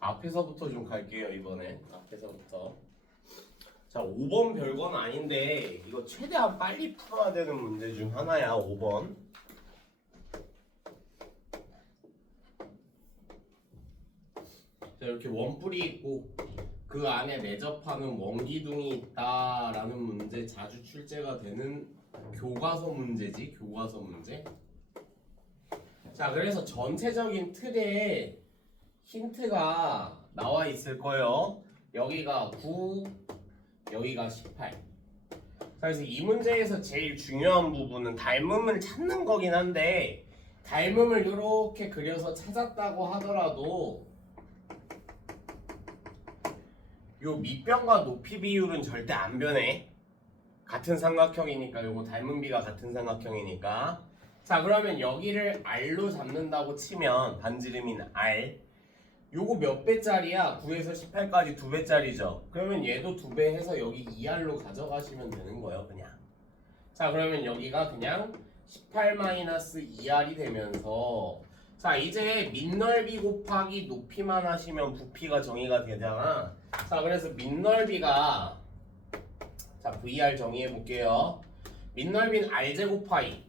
앞에서부터 좀 갈게요. 이번엔 앞에서부터. 자, 5번 별건 아닌데 이거 최대한 빨리 풀어야 되는 문제 중 하나야. 5번. 자, 이렇게 원뿔이 있고 그 안에 내접하는 원기둥이 있다라는 문제 자주 출제가 되는 교과서 문제지. 교과서 문제. 자, 그래서 전체적인 틀에 힌트가 나와 있을 거예요. 여기가 9, 여기가 18. 그래서 이 문제에서 제일 중요한 부분은 닮음을 찾는 거긴 한데, 닮음을 이렇게 그려서 찾았다고 하더라도 요 밑변과 높이 비율은 절대 안 변해. 같은 삼각형이니까, 요거 닮음비가 같은 삼각형이니까. 자, 그러면 여기를 R로 잡는다고 치면 반지름인 R, 요거 몇 배짜리야? 9에서 18까지 2배짜리죠. 그러면 얘도 2배 해서 여기 2R로 가져가시면 되는 거예요, 그냥. 자, 그러면 여기가 그냥 18-2R이 되면서, 자, 이제 밑넓이 곱하기 높이만 하시면 부피가 정의가 되잖아. 자, 그래서 밑넓이가, 자, VR 정의해 볼게요. 밑넓이는 R제곱 파이.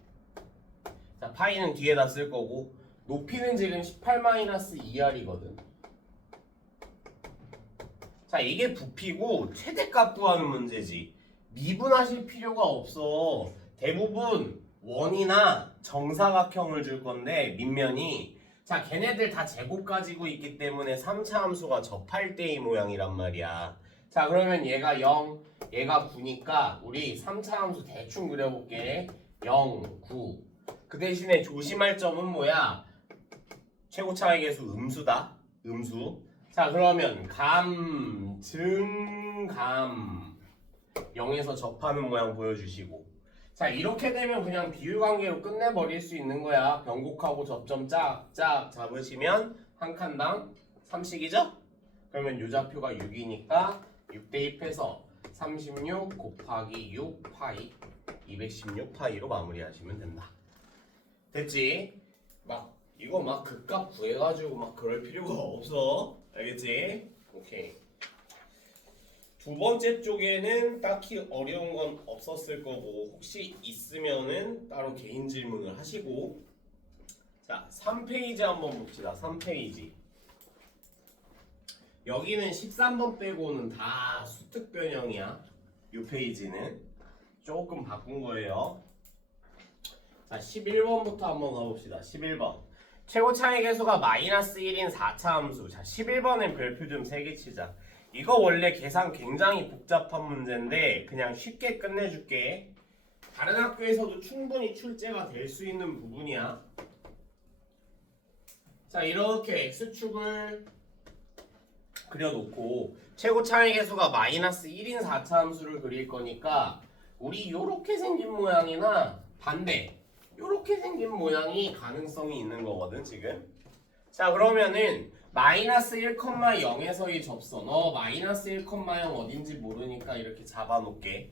자, 파이는 뒤에다 쓸 거고, 높이는 지금 18-2R이거든. 자, 이게 부피고 최대값 구하는 문제지. 미분하실 필요가 없어. 대부분 원이나 정사각형을 줄 건데 밑면이, 자, 걔네들 다 제곱 가지고 있기 때문에 3차 함수가 접할 때의 모양이란 말이야. 자, 그러면 얘가 0, 얘가 9니까 우리 3차 함수 대충 그려볼게. 0, 9. 그 대신에 조심할 점은 뭐야? 최고차의 계수 음수다. 음수. 자, 그러면 감, 증, 감 0에서 접하는 모양 보여주시고, 자, 이렇게 되면 그냥 비율관계로 끝내버릴 수 있는 거야. 변곡하고 접점 짝짝 잡으시면 한 칸당 3씩이죠? 그러면 요 좌표가 6이니까 6 대입해서 36 곱하기 6 파이 216 파이로 마무리하시면 된다. 됐지? 막 이거 막 극값 구해가지고 막 그럴 필요가 없어. 알겠지? 오케이. 두 번째 쪽에는 딱히 어려운 건 없었을 거고, 혹시 있으면은 따로 개인 질문을 하시고. 자, 3페이지 한번 봅시다. 3페이지. 여기는 13번 빼고는 다 수특 변형이야. 이 페이지는 조금 바꾼 거예요. 자, 11번부터 한번 가봅시다. 11번. 최고차의 계수가 -1인 4차 함수. 자, 11번엔 별표 좀 3개 치자. 이거 원래 계산 굉장히 복잡한 문제인데 그냥 쉽게 끝내줄게. 다른 학교에서도 충분히 출제가 될 수 있는 부분이야. 자, 이렇게 x축을 그려놓고 최고차의 계수가 -1인 4차 함수를 그릴 거니까 우리 요렇게 생긴 모양이나 반대 요렇게 생긴 모양이 가능성이 있는 거거든 지금. 자, 그러면은 -1,0에서의 접선, -1,0 어딘지 모르니까 이렇게 잡아놓게.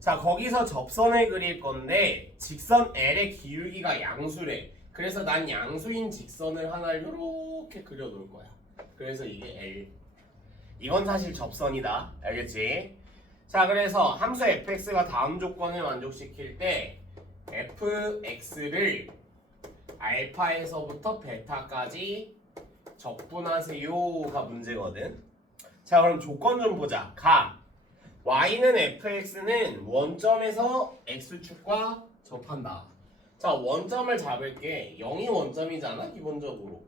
자, 거기서 접선을 그릴 건데 직선 L의 기울기가 양수래. 그래서 난 양수인 직선을 하나 이렇게 그려놓을 거야. 그래서 이게 L. 이건 사실 접선이다. 알겠지? 자, 그래서 함수 fx가 다음 조건을 만족시킬 때 fx를 알파에서부터 베타까지 적분하세요가 문제거든. 자, 그럼 조건 좀 보자. 가 y는 fx는 원점에서 x축과 접한다. 자, 원점을 잡을게. 0이 원점이잖아 기본적으로.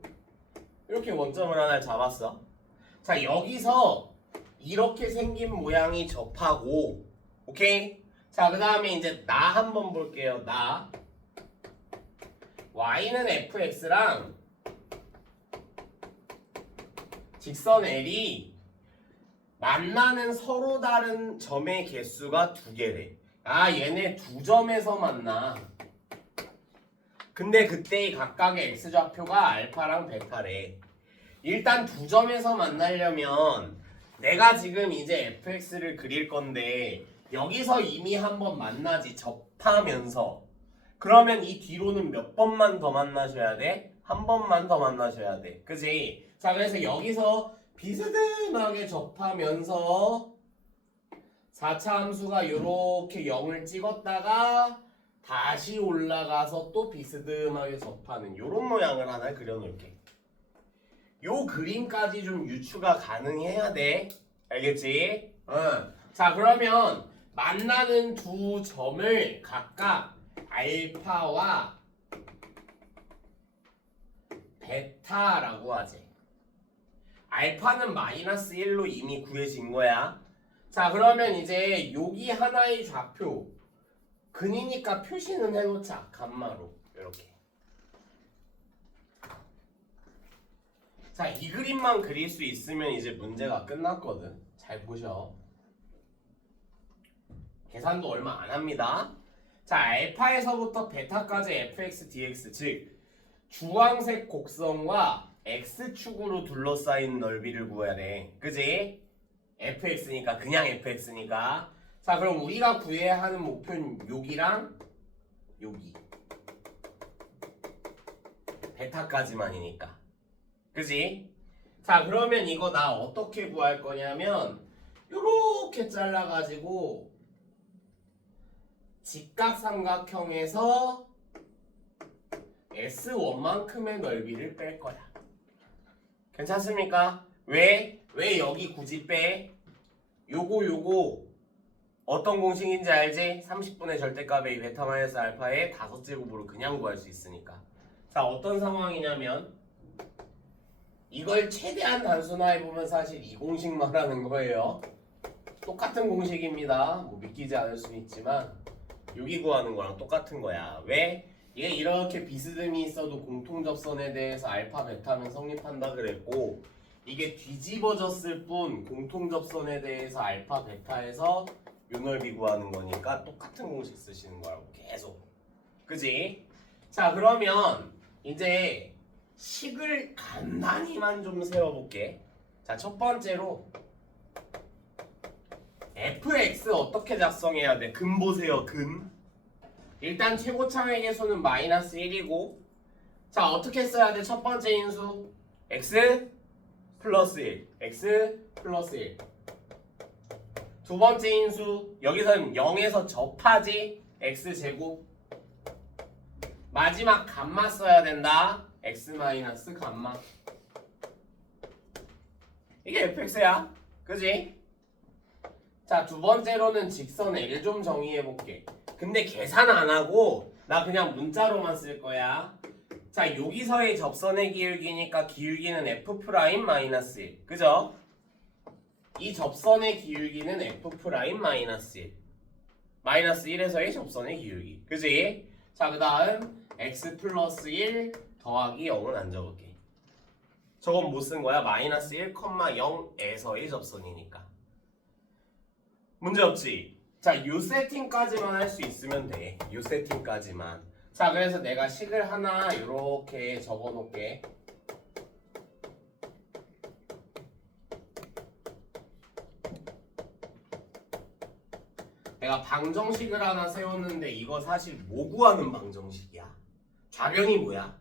이렇게 원점을 하나 잡았어. 자, 여기서 이렇게 생긴 모양이 접하고, 오케이? 자, 그 다음에 이제 나 한번 볼게요. 나 y는 fx랑 직선 L이 만나는 서로 다른 점의 개수가 2개래. 아, 얘네 두 점에서 만나. 근데 그때의 각각의 x좌표가 알파랑 베타래. 일단 두 점에서 만나려면 내가 지금 이제 fx를 그릴 건데 여기서 이미 한번 만나지, 접하면서. 그러면 이 뒤로는 몇 번만 더 만나셔야 돼? 한 번만 더 만나셔야 돼. 그지? 자, 그래서 여기서 비스듬하게 접하면서 4차 함수가 이렇게 0을 찍었다가 다시 올라가서 또 비스듬하게 접하는 이런 모양을 하나 그려놓을게. 요 그림까지 좀 유추가 가능해야 돼. 알겠지? 응. 자, 그러면 만나는 두 점을 각각 알파와 베타라고 하지. 알파는 마이너스 1로 이미 구해진 거야. 자, 그러면 이제 여기 하나의 좌표 근이니까 표시는 해놓자. 감마로 이렇게. 자, 이 그림만 그릴 수 있으면 이제 문제가 끝났거든. 잘 보셔. 계산도 얼마 안 합니다. 자, 알파에서부터 베타까지 fx dx, 즉 주황색 곡선과 x축으로 둘러싸인 넓이를 구해야 돼. 그지? fx니까 그냥 fx니까. 자, 그럼 우리가 구해야 하는 목표는 여기랑 여기 베타까지만이니까. 그지? 자, 그러면 이거 나 어떻게 구할 거냐면 요렇게 잘라가지고 직각삼각형에서 S1만큼의 넓이를 뺄 거야. 괜찮습니까? 왜 여기 굳이 빼? 요거 어떤 공식인지 알지? 30분의 절대값의 이 베타 마이너스 알파의 5제곱으로 그냥 구할 수 있으니까. 자, 어떤 상황이냐면 이걸 최대한 단순화해보면 사실 이 공식 말하는 거예요. 똑같은 공식입니다. 뭐 믿기지 않을 수는 있지만 여기 구하는 거랑 똑같은 거야. 왜? 이게 이렇게 비스듬히 있어도 공통접선에 대해서 알파 베타는 성립한다 그랬고, 이게 뒤집어졌을 뿐 공통접선에 대해서 알파 베타에서 요 넓이 구하는 거니까 똑같은 공식 쓰시는 거라고 계속. 그지? 자, 그러면 이제 식을 간단히만 좀 세워볼게. 자, 첫 번째로 fx 어떻게 작성해야 돼? 근 보세요, 근. 일단 최고차의 개수는 마이너스 1이고, 자, 어떻게 써야 돼? 첫 번째 인수 x 플러스 1, x 플러스 1. 두 번째 인수 여기서는 0에서 접하지, x제곱. 마지막 감마 써야 된다, x 마이너스 감마. 이게 fx야. 그지? 자, 두 번째로는 직선 L 좀 정의해볼게. 근데 계산 안 하고 나 그냥 문자로만 쓸 거야. 자, 여기서의 접선의 기울기니까 기울기는 f 프라임 마이너스 1. 그죠? 이 접선의 기울기는 f 프라임 마이너스 1. 마이너스 1에서의 접선의 기울기. 그지? 자, 그 다음 x 플러스 1 더하기 0은 안 적을게. 저건 못 쓴 거야. 마이너스 1,0에서의 접선이니까. 문제 없지? 자, 요 세팅까지만 할 수 있으면 돼. 요 세팅까지만. 자, 그래서 내가 식을 하나 요렇게 적어 놓을게. 내가 방정식을 하나 세웠는데 이거 사실 뭐 구하는 방정식이야? 좌변이 뭐야?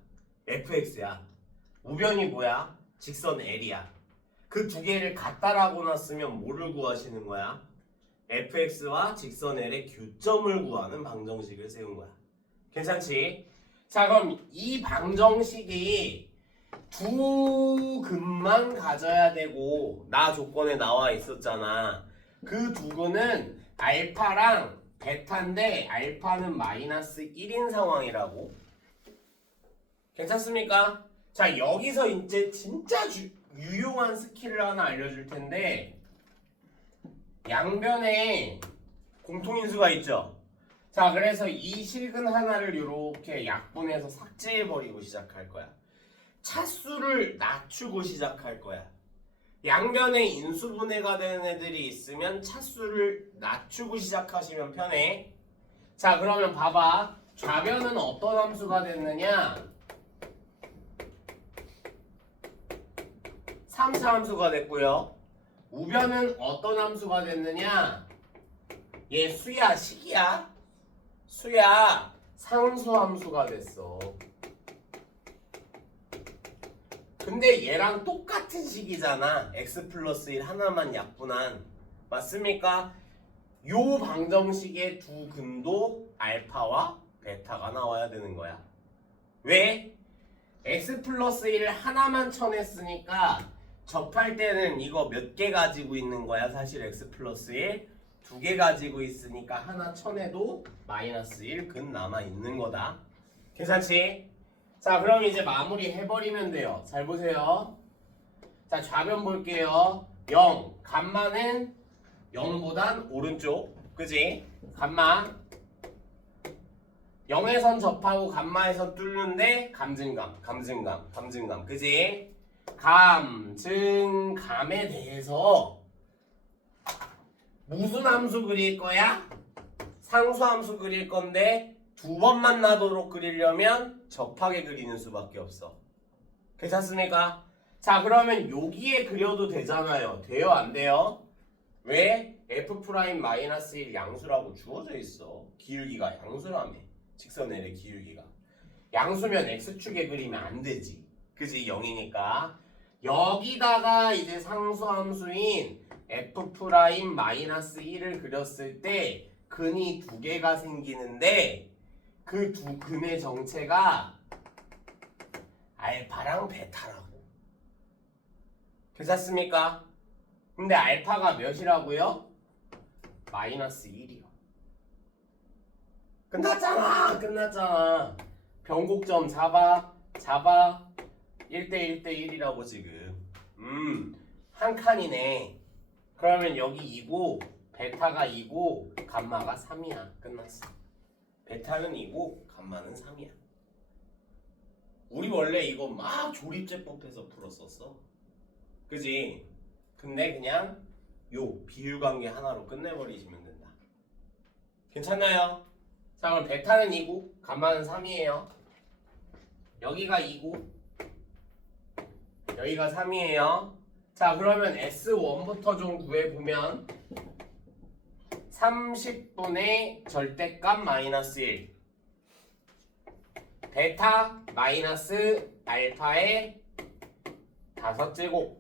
fx야. 우변이 뭐야? 직선 L이야. 그 두 개를 갖다라고 놨으면 뭐를 구하시는 거야? fx와 직선 L의 교점을 구하는 방정식을 세운 거야. 괜찮지? 자, 그럼 이 방정식이 두 근만 가져야 되고 나 조건에 나와 있었잖아. 그 두 근은 알파랑 베타인데 알파는 마이너스 1인 상황이라고. 괜찮습니까? 자, 여기서 이제 진짜 유용한 스킬을 하나 알려줄 텐데, 양변에 공통인수가 있죠. 자, 그래서 이 실근 하나를 이렇게 약분해서 삭제해버리고 시작할 거야. 차수를 낮추고 시작할 거야. 양변에 인수분해가 되는 애들이 있으면 차수를 낮추고 시작하시면 편해. 자, 그러면 봐봐. 좌변은 어떤 함수가 됐느냐? 3차 함수가 됐고요. 우변은 어떤 함수가 됐느냐? 얘 수야, 식이야. 수야, 상수 함수가 됐어. 근데 얘랑 똑같은 식이잖아. x 플러스 1 하나만 약분한. 맞습니까? 요 방정식의 두 근도 알파와 베타가 나와야 되는 거야. 왜? x 플러스 1 하나만 쳐냈으니까 접할 때는 이거 몇 개 가지고 있는 거야? 사실 x 플러스 1 두 개 가지고 있으니까 하나 쳐내도 마이너스 1 근 남아 있는 거다. 괜찮지? 자, 그럼 이제 마무리 해버리면 돼요. 잘 보세요. 자, 좌변 볼게요. 0, 감마는 0보단 오른쪽. 그지? 감마 0에선 접하고 감마에선 뚫는데 감증감. 그지? 감에 대해서 무슨 함수 그릴 거야? 상수함수 그릴 건데 두 번 만나도록 그리려면 접하게 그리는 수밖에 없어. 괜찮습니까? 자, 그러면 여기에 그려도 되잖아요. 돼요, 안 돼요? 왜? f'-1 양수라고 주어져 있어. 기울기가 양수라며. 직선의 기울기가. 양수면 x축에 그리면 안 되지. 그지? 0이니까. 여기다가 이제 상수함수인 f'-1을 그렸을 때 근이 두 개가 생기는데 그 두 근의 정체가 알파랑 베타라고. 괜찮습니까? 근데 알파가 몇이라고요? 마이너스 1이요. 끝났잖아. 변곡점 잡아 1대1대1이라고 지금. 한 칸이네. 그러면 여기 2고 베타가 2고 감마가 3이야. 끝났어. 베타는 2고 감마는 3이야. 우리 원래 이거 막 조립제법해서 풀었었어. 그지? 근데 그냥 요 비율관계 하나로 끝내버리시면 된다. 괜찮나요? 자, 그럼 베타는 2고 감마는 3이에요. 여기가 2고 여기가 3이에요. 자, 그러면 S1부터 좀 구해보면 30분의 절대값 마이너스 1 베타 마이너스 알파의 5제곱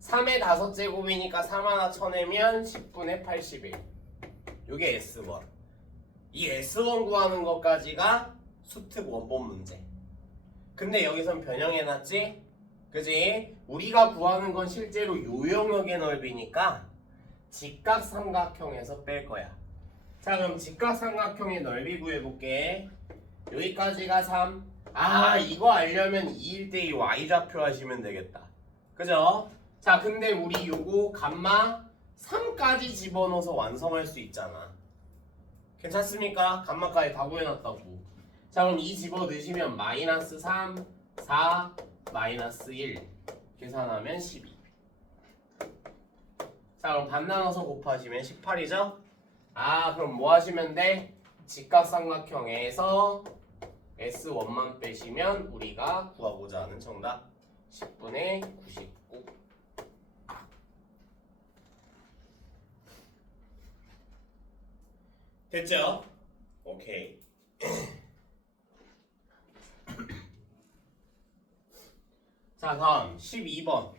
3의 5제곱이니까 3 하나 쳐내면 10분의 81 요게 S1. 이 S1 구하는 것까지가 수특 원본 문제. 근데 여기선 변형해놨지? 그지? 우리가 구하는 건 실제로 요 영역의 넓이니까 직각삼각형에서 뺄 거야. 자, 그럼 직각삼각형의 넓이 구해볼게. 여기까지가 3. 이거 알려면 2:1 Y좌표 하시면 되겠다. 그죠? 자, 근데 우리 요거 감마 3까지 집어넣어서 완성할 수 있잖아. 괜찮습니까? 감마까지 다 구해놨다고. 자, 그럼 2 집어넣으시면 마이너스 3, 4, 마이너스 1 계산하면 12. 자, 그럼 반 나눠서 곱하시면 18이죠? 그럼 뭐 하시면 돼? 직각삼각형에서 S1만 빼시면 우리가 구하고자 하는 정답 10분의 99. 됐죠? 오케이. 자, 다음 12번.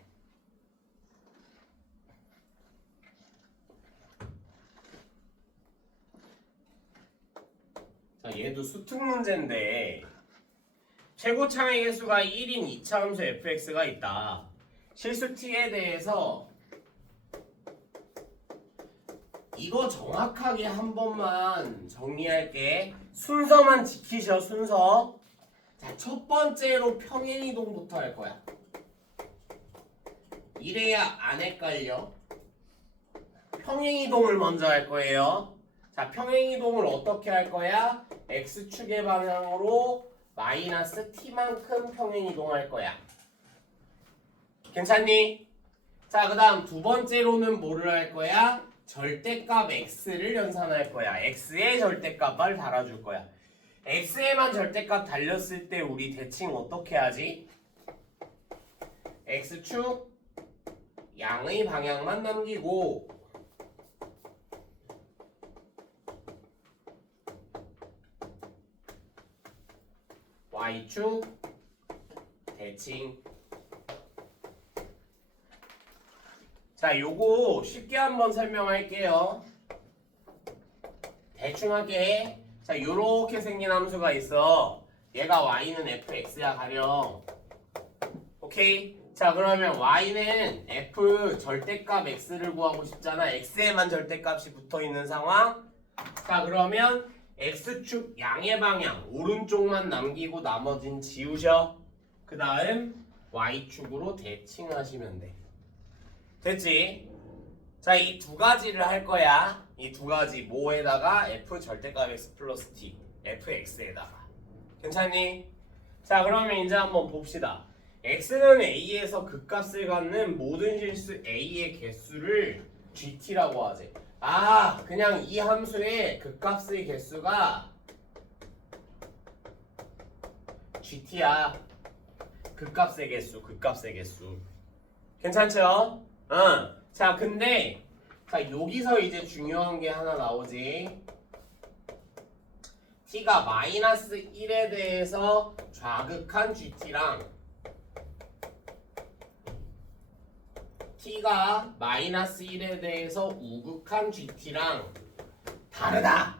자, 얘도 수특 문제인데 최고 차의 개수가 1인 2차 함수 fx가 있다. 실수 t에 대해서 이거 정확하게 한 번만 정리할게. 순서만 지키셔, 순서. 자, 첫 번째로 평행이동부터 할 거야. 이래야 안 헷갈려. 평행이동을 먼저 할 거예요. 자, 평행이동을 어떻게 할 거야? x축의 방향으로 마이너스 t만큼 평행이동할 거야. 괜찮니? 자, 그 다음 두 번째로는 뭐를 할 거야? 절대값 x를 연산할 거야. x의 절대값을 달아줄 거야. x에만 절대값 달렸을 때 우리 대칭 어떻게 하지? x축 양의 방향만 남기고 y축 대칭. 자, 요거 쉽게 한번 설명할게요. 대충 하게. 자, 요렇게 생긴 함수가 있어. 얘가 y는 fx야 가령. 오케이? 자, 그러면 y는 f 절대값 x를 구하고 싶잖아. x에만 절대값이 붙어있는 상황. 자, 그러면 x축 양의 방향 오른쪽만 남기고 나머진 지우셔. 그 다음 y축으로 대칭하시면 돼. 됐지? 자, 이 두 가지를 할 거야. 이 두 가지 뭐에다가 f 절대값 x 플러스 t fx에다가. 괜찮니? 자, 그러면 이제 한번 봅시다. x는 a에서 극값을 갖는 모든 실수 a의 개수를 gt라고 하지. 아, 그냥 이 함수의 극값의 개수가 gt야. 극값의 개수, 극값의 개수. 괜찮죠? 자, 근데 자, 여기서 이제 중요한 게 하나 나오지. t가 마이너스 1에 대해서 좌극한 gt랑 t가 마이너스 1에 대해서 우극한 gt랑 다르다.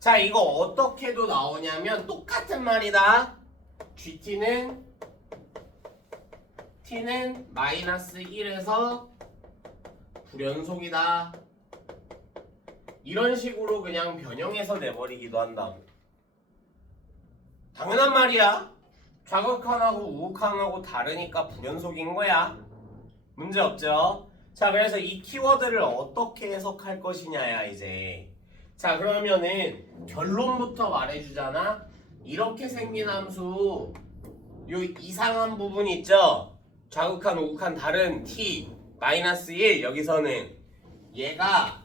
자, 이거 어떻게도 나오냐면 똑같은 말이다. t는 마이너스 1에서 불연속이다. 이런 식으로 그냥 변형해서 내버리기도 한다. 당연한 말이야. 좌극한하고 우극한하고 다르니까 불연속인 거야. 문제 없죠? 자, 그래서 이 키워드를 어떻게 해석할 것이냐야 이제. 자, 그러면은 결론부터 말해주잖아. 이렇게 생긴 함수 요 이상한 부분 있죠? 좌극한 우극한 다른 t 마이너스 1 여기서는 얘가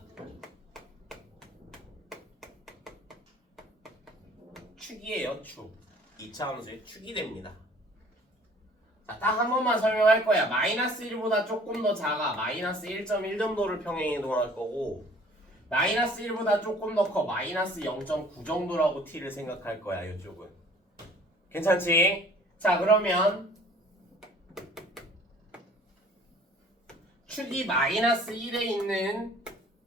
축이에요. 축. 2차 함수의 축이 됩니다. 자, 딱 한 번만 설명할 거야. 마이너스 1보다 조금 더 작아. 마이너스 1.1 정도를 평행이동할 거고 마이너스 1보다 조금 더 커. 마이너스 0.9 정도라고 t를 생각할 거야. 이쪽은. 괜찮지? 자, 그러면 축이 마이너스 1에 있는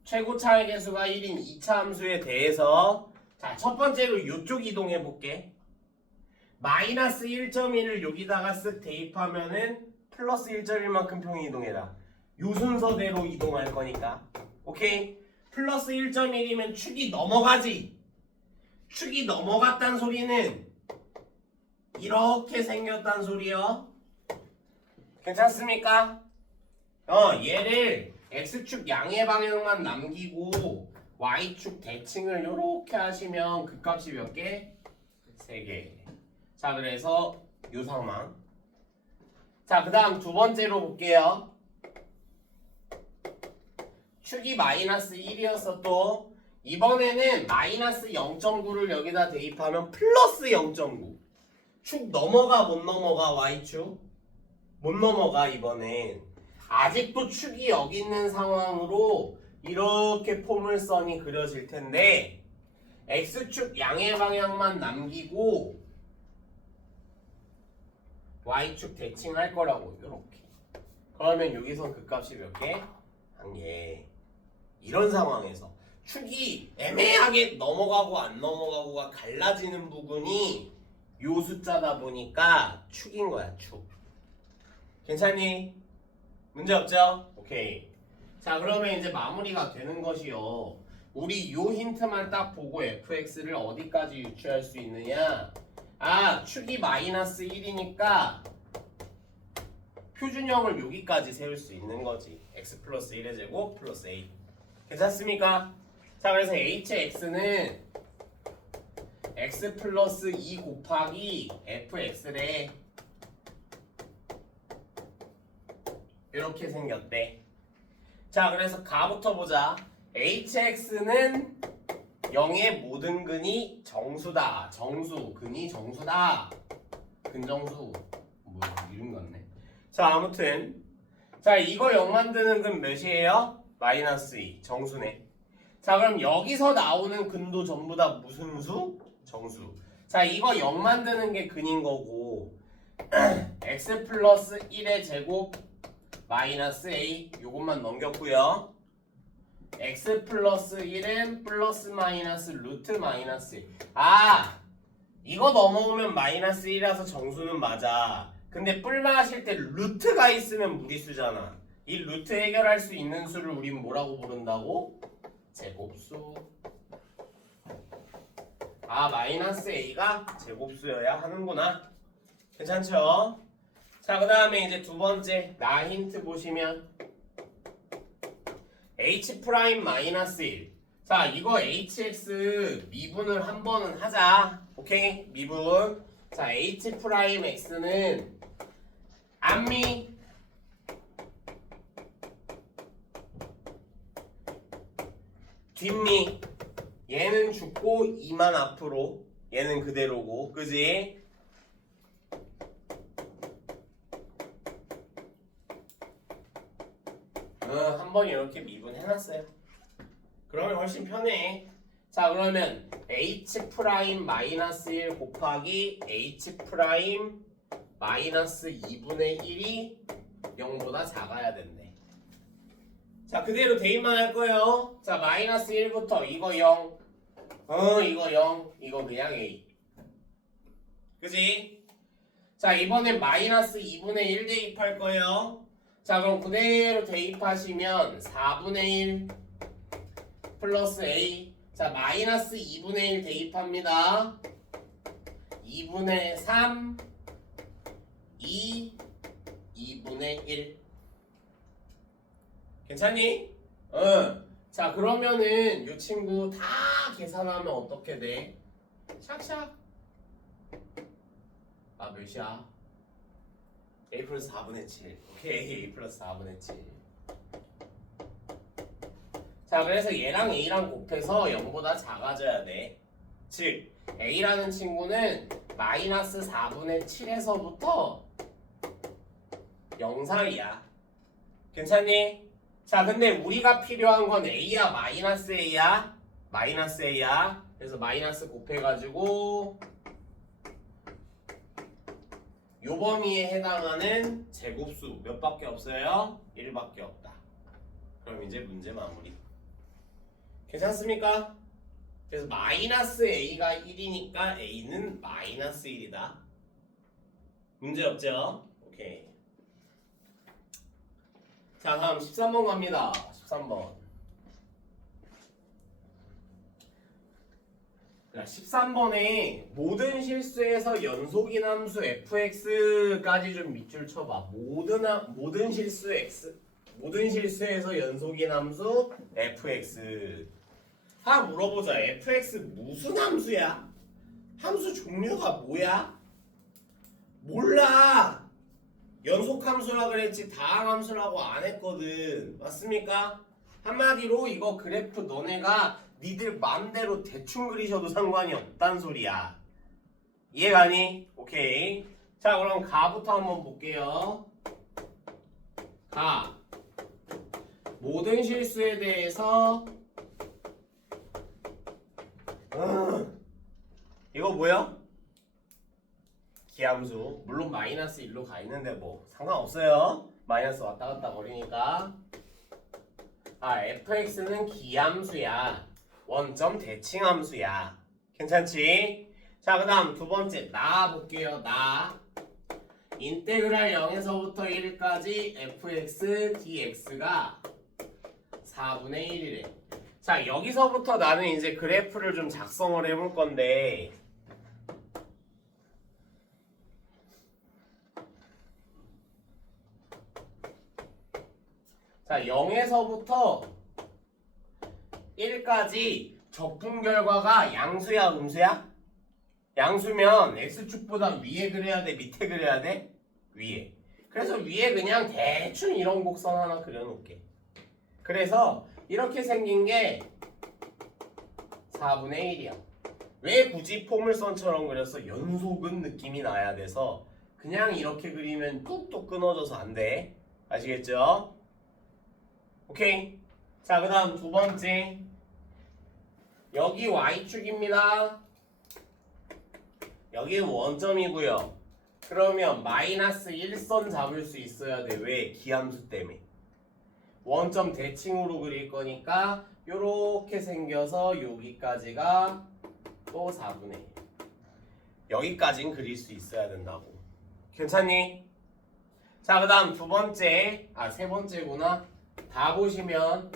최고차의 개수가 1인 2차 함수에 대해서 자, 첫 번째로 이쪽 이동해 볼게. 마이너스 1.1을 여기다가 쓱 대입하면은 플러스 1.1만큼 평행 이동해라. 요 순서대로 이동할 거니까. 오케이? 플러스 1.1이면 축이 넘어가지. 축이 넘어갔단 소리는 이렇게 생겼단 소리요. 괜찮습니까? 얘를 x축 양의 방향만 남기고 y축 대칭을 이렇게 하시면 그 값이 몇 개? 3개. 자, 그래서 요 상황. 자, 그 다음 두 번째로 볼게요. 축이 마이너스 1이었어. 또 이번에는 마이너스 0.9를 여기다 대입하면 플러스 0.9. 축 넘어가 못 넘어가? y축? 못 넘어가. 이번엔 아직도 축이 여기 있는 상황으로 이렇게 포물선이 그려질 텐데 x축 양의 방향만 남기고 y축 대칭할 거라고. 이렇게. 그러면 여기선 그 값이 몇 개? 1개. 이런 상황에서 축이 애매하게 넘어가고 안 넘어가고가 갈라지는 부분이 요 숫자다 보니까 축인 거야. 축. 괜찮니? 문제 없죠? 오케이. 자, 그러면 이제 마무리가 되는 것이요. 우리 요 힌트만 딱 보고 fx를 어디까지 유추할 수 있느냐? 아, 축이 마이너스 1이니까 표준형을 여기까지 세울 수 있는 거지. x 플러스 1의 제곱 플러스 a. 괜찮습니까? 자, 그래서 hx는 x 플러스 2 곱하기 fx래. 이렇게 생겼대. 자, 그래서 가부터 보자. hx는 0의 모든 근이 정수다. 정수, 근이 정수다. 근정수. 뭐 이름 같네. 자, 아무튼 자, 이거 0 만드는 근 몇이에요? 마이너스 2. 정수네. 자, 그럼 여기서 나오는 근도 전부 다 무슨 수? 정수. 자, 이거 0 만드는 게 근인 거고 x 플러스 1의 제곱 마이너스 a 요것만 넘겼고요. x 플러스 1은 플러스 마이너스 루트 마이너스 1. 아, 이거 넘어오면 마이너스 1이라서 정수는 맞아. 근데 뿔마 하실 때 루트가 있으면 무리수잖아. 이 루트 해결할 수 있는 수를 우린 뭐라고 부른다고? 제곱수. 아, 마이너스 a가 제곱수여야 하는구나. 괜찮죠? 자, 그 다음에 이제 두 번째 나 힌트 보시면 h 프라임 마이너스 1. 자, 이거 hx 미분을 한 번은 하자. 오케이? 미분. 자, h 프라임 x는 앞미 뒷미. 얘는 죽고 2만 앞으로. 얘는 그대로고. 그지? 한 번 이렇게 미분해놨어요. 그러면 훨씬 편해. 자, 그러면 h 프라임 마이너스 1 곱하기 h 프라임 마이너스 2분의 1이 0보다 작아야 된대. 자, 그대로 대입만 할 거예요. 자, 마이너스 1부터 이거 0. 이거 0. 이거 그냥 a. 그지? 자, 이번엔 마이너스 2분의 1 대입할 거예요. 자, 그럼 그대로 대입하시면 4분의 1 플러스 a. 자, 마이너스 2분의 1 대입합니다. 2분의 3 2 2분의 1. 괜찮니? 자, 그러면은 이 친구 다 계산하면 어떻게 돼? 샥샥. 아, 몇이야? a 플러스 4분의 7. 오케이, a 플러스 4분의 7. 자, 그래서 얘랑 a랑 곱해서 0보다 작아져야 돼. 즉, a라는 친구는 마이너스 4분의 7에서부터 0 사이야. 괜찮니? 자, 근데 우리가 필요한 건 a야, 마이너스 a야? 마이너스 a야. 그래서 마이너스 곱해가지고 요 범위에 해당하는 제곱수 몇 밖에 없어요? 1밖에 없다. 그럼 이제 문제 마무리. 괜찮습니까? 그래서 마이너스 a가 1이니까 a는 마이너스 1이다. 문제 없죠? 오케이. 자, 다음 13번 갑니다. 13번. 자, 13번에 모든 실수에서 연속인 함수 fx까지 좀 밑줄 쳐봐. 모든 실수에서 연속인 함수 fx. 물어보자. fx 무슨 함수야? 함수 종류가 뭐야? 몰라. 연속 함수라 그랬지 다항 함수라고 안 했거든. 맞습니까? 한마디로 이거 그래프 너네가 니들 맘대로 대충 그리셔도 상관이 없단 소리야. 이해가니? 오케이. 자, 그럼 가부터 한번 볼게요. 가. 모든 실수에 대해서 이거 뭐야? 기함수. 물론 마이너스 1로 가 있는데 뭐 상관없어요. 마이너스 왔다 갔다 거리니까. fx는 기함수야. 원점 대칭함수야. 괜찮지? 자, 그 다음 두 번째 나 볼게요. 나. 인테그랄 0에서부터 1까지 fx dx가 4분의 1이래. 자, 여기서부터 나는 이제 그래프를 좀 작성을 해볼 건데 자, 0에서부터 1까지 적분 결과가 양수야, 음수야? 양수면 x축보다 위에 그려야 돼, 밑에 그려야 돼? 위에. 그래서 위에 그냥 대충 이런 곡선 하나 그려놓을게. 그래서 이렇게 생긴 게 4분의 1이야. 왜 굳이 포물선처럼 그렸어? 연속은 느낌이 나야 돼서 그냥 이렇게 그리면 뚝뚝 끊어져서 안 돼. 아시겠죠? 오케이. 자, 그 다음 두 번째. 여기 y축입니다. 여기는 원점이고요. 그러면 마이너스 1선 잡을 수 있어야 돼. 왜? 기함수 때문에. 원점 대칭으로 그릴 거니까 요렇게 생겨서 여기까지가 또 4분의 1. 여기까진 그릴 수 있어야 된다고. 괜찮니? 자, 그 다음 세 번째구나. 다 보시면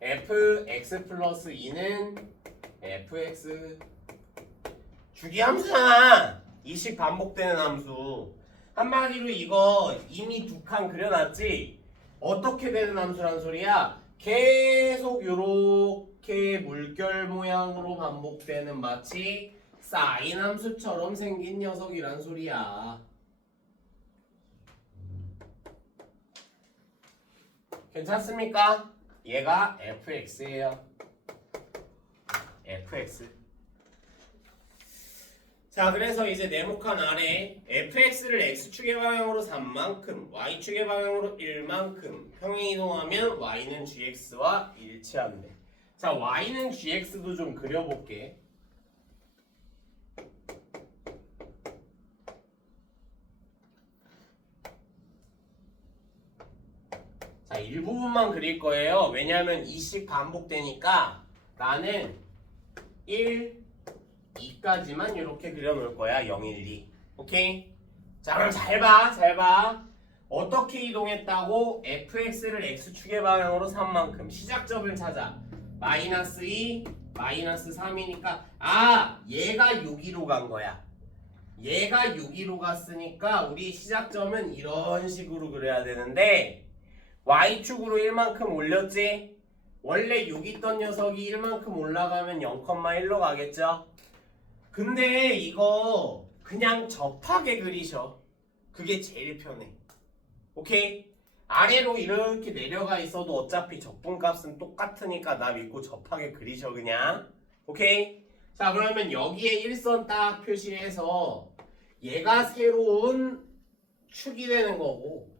fx 플러스 2는 fx 주기함수잖아. 이식 반복되는 함수. 한마디로 이거 이미 두 칸 그려놨지? 어떻게 되는 함수란 소리야? 계속 요렇게 물결 모양으로 반복되는 마치 사인 함수처럼 생긴 녀석이란 소리야. 괜찮습니까? 얘가 fx예요. fx. 자, 그래서 이제 네모칸 아래 fx를 x축의 방향으로 3만큼, y축의 방향으로 1만큼 평행 이동하면 y는 gx와 일치한대. 자, y는 gx도 좀 그려볼게. 자, 일부분만 그릴 거예요. 왜냐하면 이식 반복되니까 나는 1, 2까지만 이렇게 그려놓을 거야. 0, 1, 2. 오케이? 자, 그럼 잘 봐. 어떻게 이동했다고? fx를 x축의 방향으로 3만큼. 시작점을 찾아. 마이너스 2, 마이너스 3이니까 얘가 여기로 간 거야. 얘가 여기로 갔으니까 우리 시작점은 이런 식으로 그려야 되는데 y축으로 1만큼 올렸지? 원래 여기 있던 녀석이 1만큼 올라가면 0,1로 가겠죠? 근데 이거 그냥 접하게 그리셔. 그게 제일 편해. 오케이? 아래로 이렇게 내려가 있어도 어차피 적분값은 똑같으니까 나 믿고 접하게 그리셔 그냥. 오케이? 자, 그러면 여기에 일선 딱 표시해서 얘가 새로운 축이 되는 거고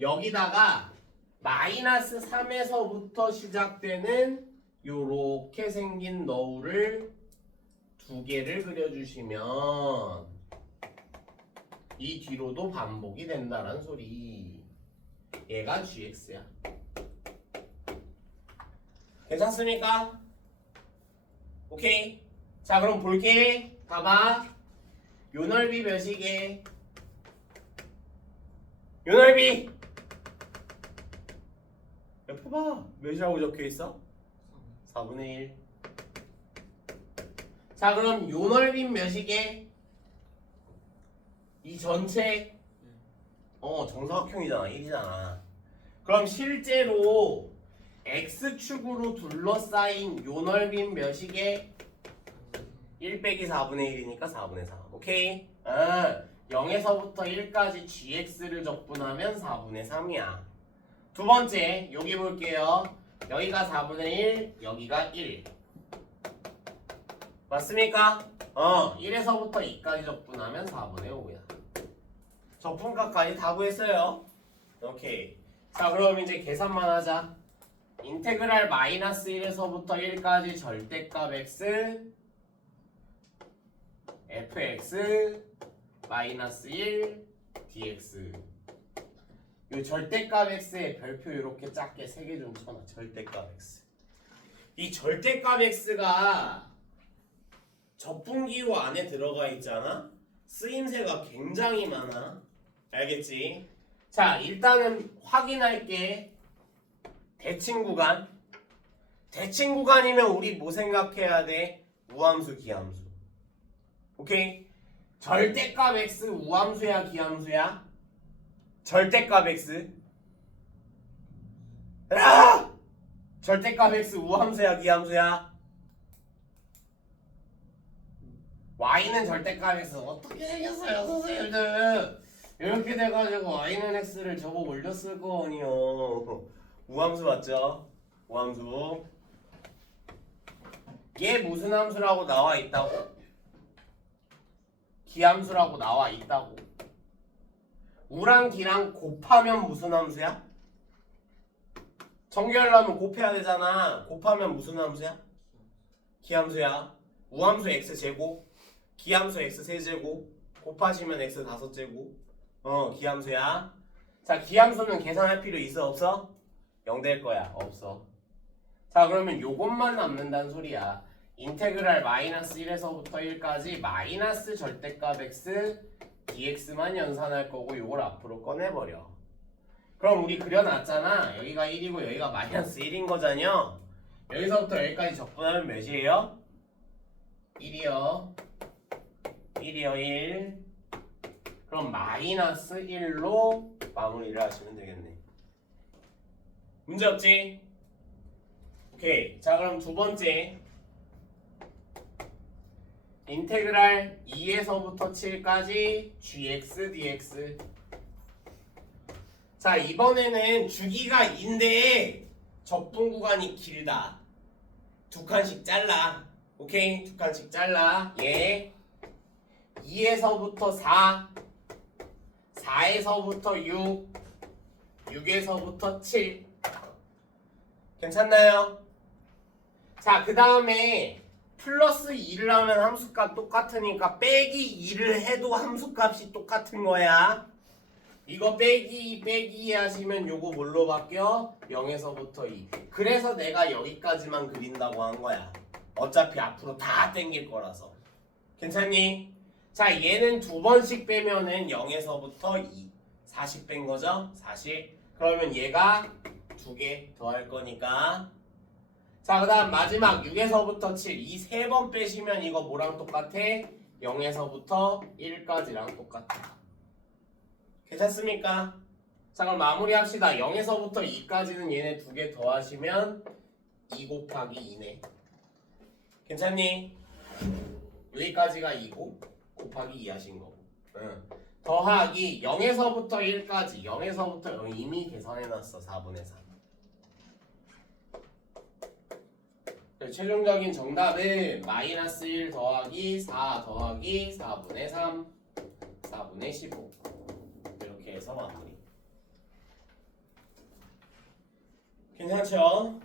여기다가 마이너스 3에서부터 시작되는 요렇게 생긴 너울을 두 개를 그려주시면 이 뒤로도 반복이 된다는 소리. 얘가 gx야. 괜찮습니까? 오케이. 자, 그럼 볼게. 봐봐. 요 넓이 몇이게? 요 넓이 옆에 봐. 몇이라고 적혀있어? 4분의 1. 자, 그럼 요 넓이는 몇이게? 이 전체 정사각형이잖아. 1이잖아. 그럼 실제로 x축으로 둘러싸인 요 넓이는 몇이게? 1 빼기 4분의 1이니까 4분의 3. 오케이? 0에서부터 1까지 gx를 적분하면 4분의 3이야. 두 번째, 여기 볼게요. 여기가 4분의 1, 여기가 1. 맞습니까? 1에서부터 2까지 적분하면 4분의 5야. 적분값까지 다 구했어요. 오케이. 자, 그럼 이제 계산만 하자. 인테그랄 마이너스 1에서부터 1까지 절대값 x fx 마이너스 1 dx. 요 절대값 x의 별표 이렇게 작게 3개 좀 쳐놔. 절대값 x. 이 절대값 x가 적분기호 안에 들어가 있잖아. 쓰임새가 굉장히 많아. 알겠지? 자, 일단은 확인할게. 대칭 구간. 대칭 구간이면 우리 뭐 생각해야 돼? 우함수, 기함수. 오케이? 절대값 x 우함수야, 기함수야? 절대값 x. 절대값 x 우함수야, 기함수야? y는 절대값 x 어떻게 생겼어요, 선생님들? 이렇게 돼가지고 y는 x를 저거 올렸을 거 아니요. 우함수 맞죠? 우함수. 얘 무슨 함수라고 나와 있다고? 기함수라고 나와 있다고. 우랑 기랑 곱하면 무슨 함수야? 정규하려면 곱해야 되잖아. 곱하면 무슨 함수야? 기함수야. 우함수 x제곱. 기함수 x 세제곱 곱하시면 x 5제곱. 기함수야. 자, 기함수는 계산할 필요 있어 없어? 0 될 거야. 없어. 자, 그러면 요것만 남는다는 소리야. 인테그랄 마이너스 1에서부터 1까지 마이너스 절대값 x dx만 연산할 거고 요걸 앞으로 꺼내버려. 그럼 우리 그려놨잖아. 여기가 1이고 여기가 마이너스 1인 거잖여. 여기서부터 여기까지 적분하면 몇이에요? 1이요. 1이요 1. 그럼 마이너스 1로 마무리를 하시면 되겠네. 문제 없지? 오케이. 자, 그럼 두 번째 인테그랄 2에서부터 7까지 gx dx. 자, 이번에는 주기가 2인데 적분 구간이 길다. 두 칸씩 잘라. 오케이? 두 칸씩 잘라. 예. 2에서부터 4, 4에서부터 6, 6에서부터 7. 괜찮나요? 자, 그 다음에 플러스 2를 하면 함수값 똑같으니까 빼기 2를 해도 함수값이 똑같은 거야. 이거 빼기 2 하시면 요거 뭘로 바뀌어? 0에서부터 2. 그래서 내가 여기까지만 그린다고 한 거야. 어차피 앞으로 다 땡길 거라서. 괜찮니? 자, 얘는 두 번씩 빼면은 0에서부터 2. 40 뺀 거죠? 40. 그러면 얘가 두 개 더 할 거니까. 자, 그 다음 마지막 6에서부터 7. 이 세 번 빼시면 이거 뭐랑 똑같아? 0에서부터 1까지랑 똑같아. 괜찮습니까? 자, 그럼 마무리합시다. 0에서부터 2까지는 얘네 두 개 더 하시면 2 곱하기 2네. 괜찮니? 여기까지가 2고 곱하기 2 하신 거고. 응. 더하기 0에서부터 1까지 0에서부터 0 이미 계산해놨어. 4분의 3. 최종적인 정답은 마이너스 1 더하기 4 더하기 4분의 3 4분의 15 이렇게 해서 마무리. 괜찮죠?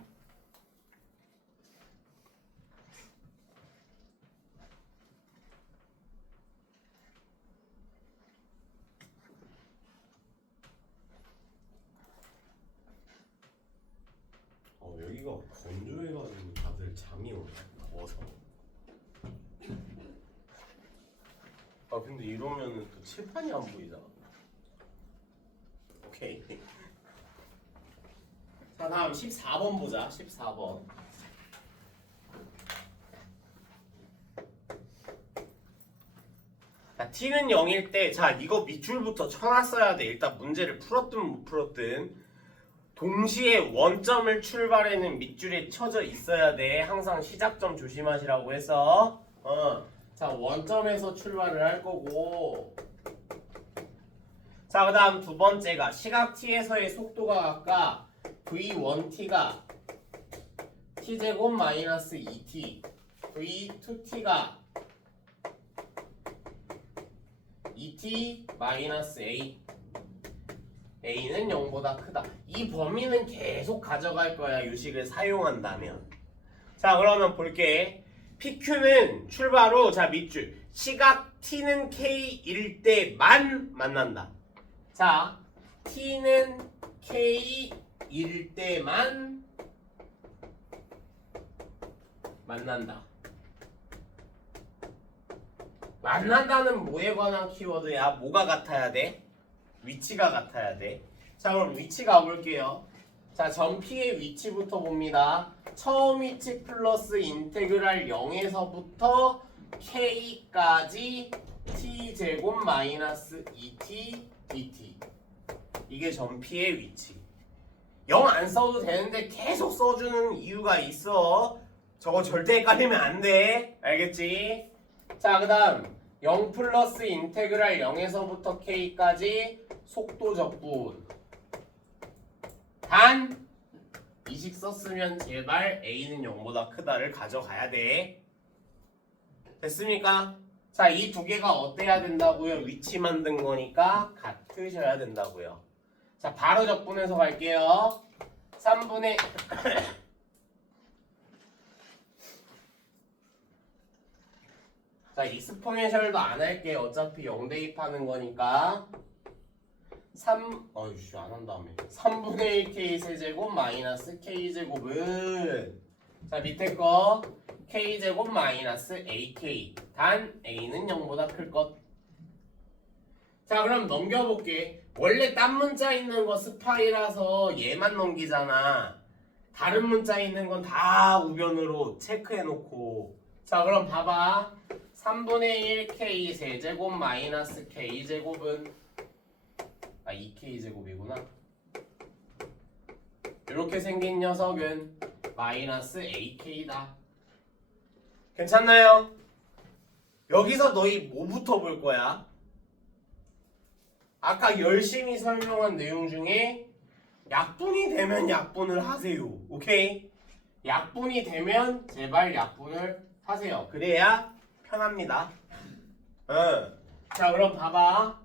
여기가 건조해가지고 다들 잠이 오네. 더워서. 근데 이러면은 또 칠판이 안 보이잖아. 오케이. 자, 다음 14번 보자. 14번. 자, t는 0일 때, 자, 이거 밑줄부터 쳐놨어야 돼. 일단 문제를 풀었든 못 풀었든 동시에 원점을 출발에는 밑줄에 쳐져 있어야 돼. 항상 시작점 조심하시라고 해서. 자, 원점에서 출발을 할 거고. 자, 그 다음 두 번째가 시각 t에서의 속도가 각각 v1t가 t제곱 마이너스 2t, v2t가 2t 마이너스 a, a는 0보다 크다. 이 범위는 계속 가져갈 거야. 유식을 사용한다면. 자, 그러면 볼게. PQ는 출발 후, 자, 밑줄. 시각 t는 k일 때만 만난다. 자, t는 k일 때만 만난다. 만난다는 뭐에 관한 키워드야? 뭐가 같아야 돼? 위치가 같아야 돼. 자, 그럼 위치 가볼게요. 자, 점 P의 위치부터 봅니다. 처음 위치 플러스 인테그랄 0에서부터 K까지 T제곱 마이너스 2T dt. 이게 점 P의 위치. 0 안 써도 되는데 계속 써주는 이유가 있어. 저거 절대 헷갈리면 안 돼. 알겠지? 자, 그 다음 0 플러스 인테그랄 0에서부터 K까지 속도 적분. 단 이식 썼으면 제발 A는 0보다 크다를 가져가야 돼. 됐습니까? 자, 이 두 개가 어때야 된다고요? 위치 만든 거니까 같으셔야 된다고요. 자, 바로 적분해서 갈게요. 3분의 자, 익스포넨셜도 안 할게. 어차피 0 대입하는 거니까. 어이씨, 안 한다며. 3분의 1k 세제곱 마이너스 k제곱은 자, 밑에 거 k제곱 마이너스 ak. 단 a는 0보다 클 것. 자, 그럼 넘겨볼게. 원래 딴 문자 있는 거 스파이라서 얘만 넘기잖아. 다른 문자 있는 건 다 우변으로 체크해놓고. 자, 그럼 봐봐. 3분의 1k 세제곱 마이너스 k제곱은 2k제곱이구나. 이렇게 생긴 녀석은 마이너스 ak다. 괜찮나요? 여기서 너희 뭐부터 볼 거야? 아까 열심히 설명한 내용 중에 약분이 되면 약분을 하세요. 오케이? 약분이 되면 제발 약분을 하세요. 그래야 편합니다. 자, 그럼 봐봐.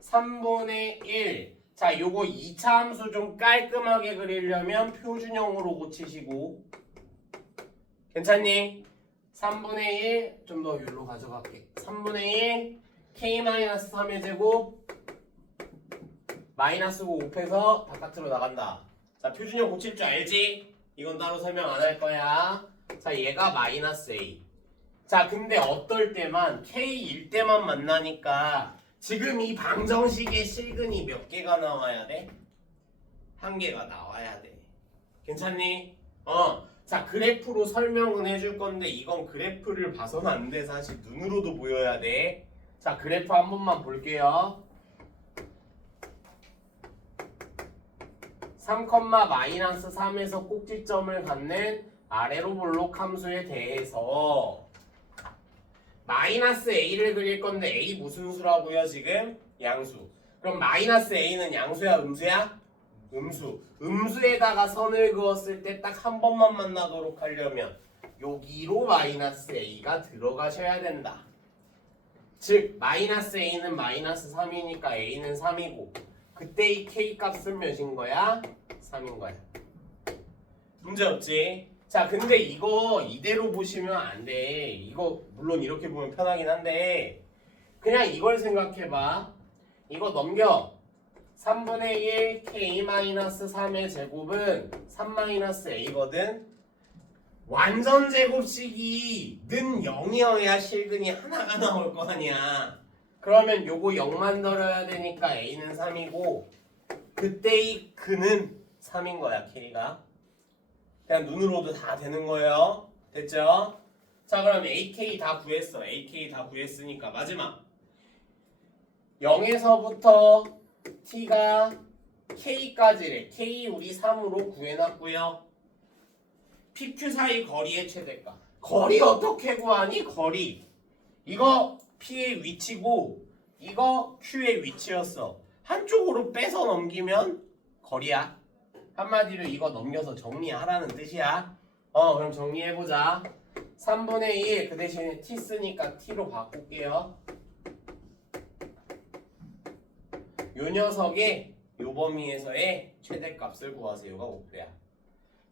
3분의 1. 자, 요거 2차 함수 좀 깔끔하게 그리려면 표준형으로 고치시고. 괜찮니? 3분의 1 좀 더 여기로 가져갈게. 3분의 1 k-3의 제곱 마이너스고 곱해서 바깥으로 나간다. 자, 표준형 고칠 줄 알지? 이건 따로 설명 안 할 거야. 자, 얘가 마이너스 a. 자, 근데 어떨 때만 k일 때만 만나니까 지금 이 방정식의 실근이 몇 개가 나와야 돼? 한 개가 나와야 돼. 괜찮니? 자, 그래프로 설명은 해줄 건데 이건 그래프를 봐서는 안 돼. 사실 눈으로도 보여야 돼. 자, 그래프 한 번만 볼게요. 3,-3에서 꼭지점을 갖는 아래로 볼록 함수에 대해서 마이너스 a를 그릴 건데 a 무슨 수라고요 지금? 양수. 그럼 마이너스 a는 양수야 음수야? 음수. 음수에다가 선을 그었을 때 딱 한 번만 만나도록 하려면 여기로 마이너스 a가 들어가셔야 된다. 즉 마이너스 a는 마이너스 3이니까 a는 3이고 그때 이 k 값은 몇인 거야? 3인 거야. 문제 없지? 자, 근데 이거 이대로 보시면 안 돼. 이거 물론 이렇게 보면 편하긴 한데 그냥 이걸 생각해봐. 이거 넘겨. 3분의 1 k-3의 제곱은 3-a거든. 완전 제곱식이 는 0이어야 실근이 하나가 나올 거 아니야. 그러면 요거 0 만들어야 되니까 a는 3이고 그때의 그는 3인 거야 k가. 그냥 눈으로도 다 되는 거예요. 됐죠? 자, 그럼 AK 다 구했어. AK 다 구했으니까 마지막 0에서부터 T가 K까지래. K 우리 3으로 구해놨고요. PQ 사이 거리의 최대값. 거리 어떻게 구하니? 거리. 이거 P의 위치고 이거 Q의 위치였어. 한쪽으로 빼서 넘기면 거리야. 한마디로 이거 넘겨서 정리하라는 뜻이야. 그럼 정리해보자. 3분의 1 그 대신에 t 쓰니까 t로 바꿀게요. 요 녀석의 요 범위에서의 최대값을 구하세요가 목표야.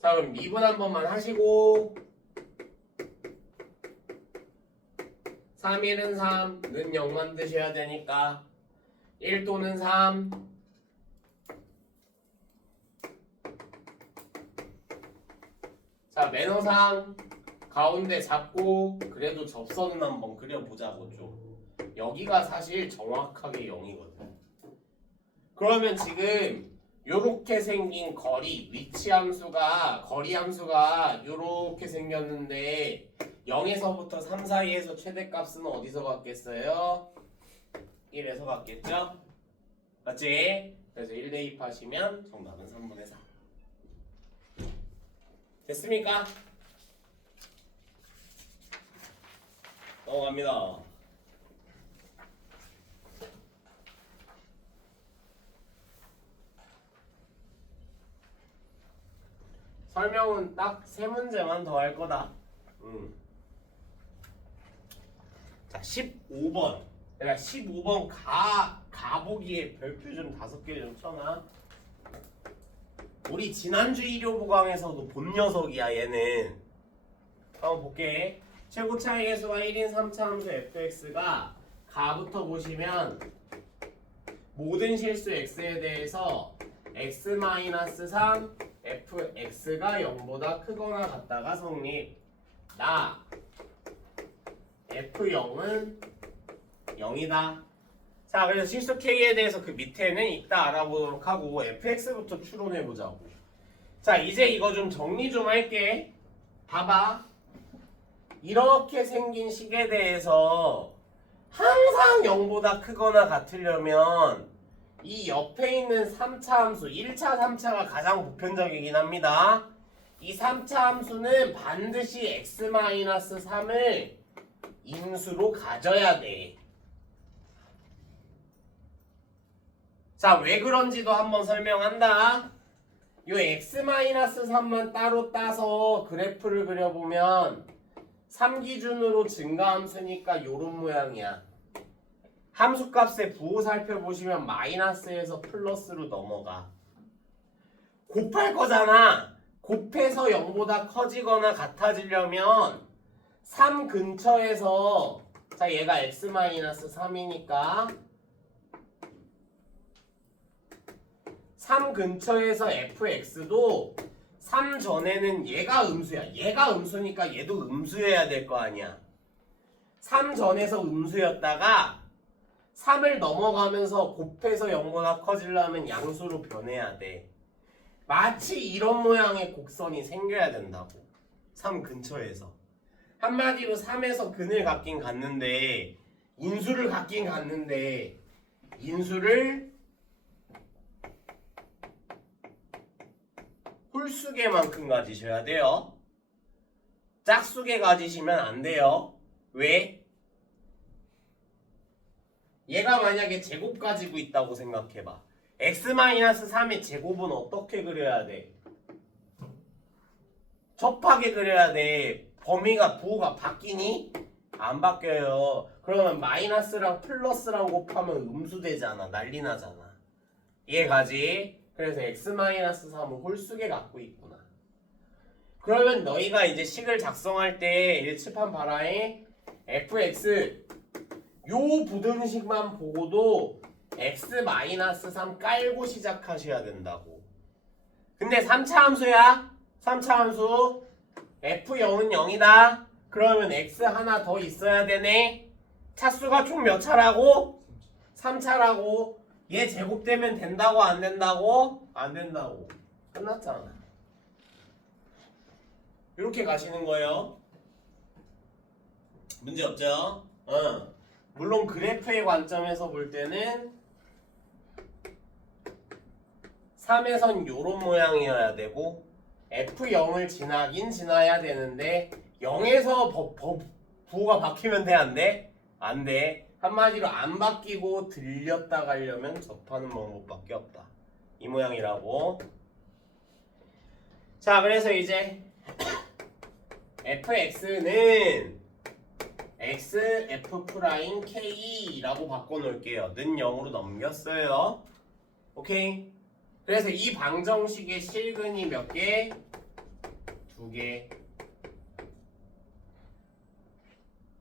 자, 그럼 미분 한 번만 하시고 3일은 3는 0 만드셔야 되니까 1 또는 3 자, 매너상 가운데 잡고 그래도 접선은 한번 그려보자고 좀. 여기가 사실 정확하게 0이거든. 그러면 지금 요렇게 생긴 거리, 위치 함수가 거리 함수가 요렇게 생겼는데 0에서부터 3 사이에서 최대값은 어디서 갖겠어요? 1에서 갖겠죠? 맞지? 그래서 1 대입하시면 정답은 3분의 4. 됐습니까? 넘어갑니다. 설명은 딱 3문제만 더 할 거다. 자, 15번. 내가 15번 가보기에 별표 좀 5개 좀 쳐놔. 우리 지난주 일요보강에서도 본 녀석이야 얘는. 한번 볼게. 최고 차이 계수가 1인 3차 함수 fx가 가부터 보시면 모든 실수 x에 대해서 x-3 fx가 0보다 크거나 같다가 성립. 나 f0은 0이다. 자, 그래서 실수 k에 대해서 그 밑에는 이따 알아보도록 하고 fx부터 추론해보자고. 자, 이제 이거 좀 정리 좀 할게. 봐봐. 이렇게 생긴 식에 대해서 항상 0보다 크거나 같으려면 이 옆에 있는 3차 함수 1차, 3차가 가장 보편적이긴 합니다. 이 3차 함수는 반드시 x-3을 인수로 가져야 돼. 자, 왜 그런지도 한번 설명한다. 요 x-3만 따로 따서 그래프를 그려보면 3 기준으로 증가함수니까 요런 모양이야. 함수값의 부호 살펴보시면 마이너스에서 플러스로 넘어가. 곱할 거잖아. 곱해서 0보다 커지거나 같아지려면 3 근처에서, 자, 얘가 x-3이니까 3 근처에서 fx도 3 전에는 얘가 음수야. 얘가 음수니까 얘도 음수여야 될 거 아니야. 3 전에서 음수였다가 3을 넘어가면서 곱해서 0보다 커지려면 양수로 변해야 돼. 마치 이런 모양의 곡선이 생겨야 된다고. 3 근처에서. 한마디로 3에서 근을 갖긴 갖는데 인수를 갖긴 갖는데 인수를 홀수개만큼 가지셔야 돼요. 짝수개 가지시면 안 돼요. 왜? 얘가 만약에 제곱 가지고 있다고 생각해봐. x-3의 제곱은 어떻게 그려야 돼? 접하게 그려야 돼. 범위가 부호가 바뀌니? 안 바뀌어요. 그러면 마이너스랑 플러스랑 곱하면 음수되잖아. 난리 나잖아. 이해가지? 그래서 x-3은 홀수개 갖고 있구나. 그러면 너희가 이제 식을 작성할 때 일치판 바라에 fx 요 부등식만 보고도 x-3 깔고 시작하셔야 된다고. 근데 3차 함수야. 3차 함수 f0은 0이다. 그러면 x 하나 더 있어야 되네. 차수가 총 몇 차라고? 3차라고. 얘 제곱되면 된다고 안 된다고? 안 된다고. 끝났잖아. 이렇게 가시는 거예요. 문제 없죠? 물론 그래프의 관점에서 볼 때는 3에선 요런 모양이어야 되고 F0을 지나긴 지나야 되는데 0에서 부호가 바뀌면 돼? 안 돼? 안 돼. 한마디로 안 바뀌고 들렸다 가려면 접하는 방법밖에 없다. 이 모양이라고. 자, 그래서 이제 fx는 x f'-k라고 바꿔놓을게요. 는 0으로 넘겼어요. 오케이? 그래서 이 방정식의 실근이 몇 개? 2개.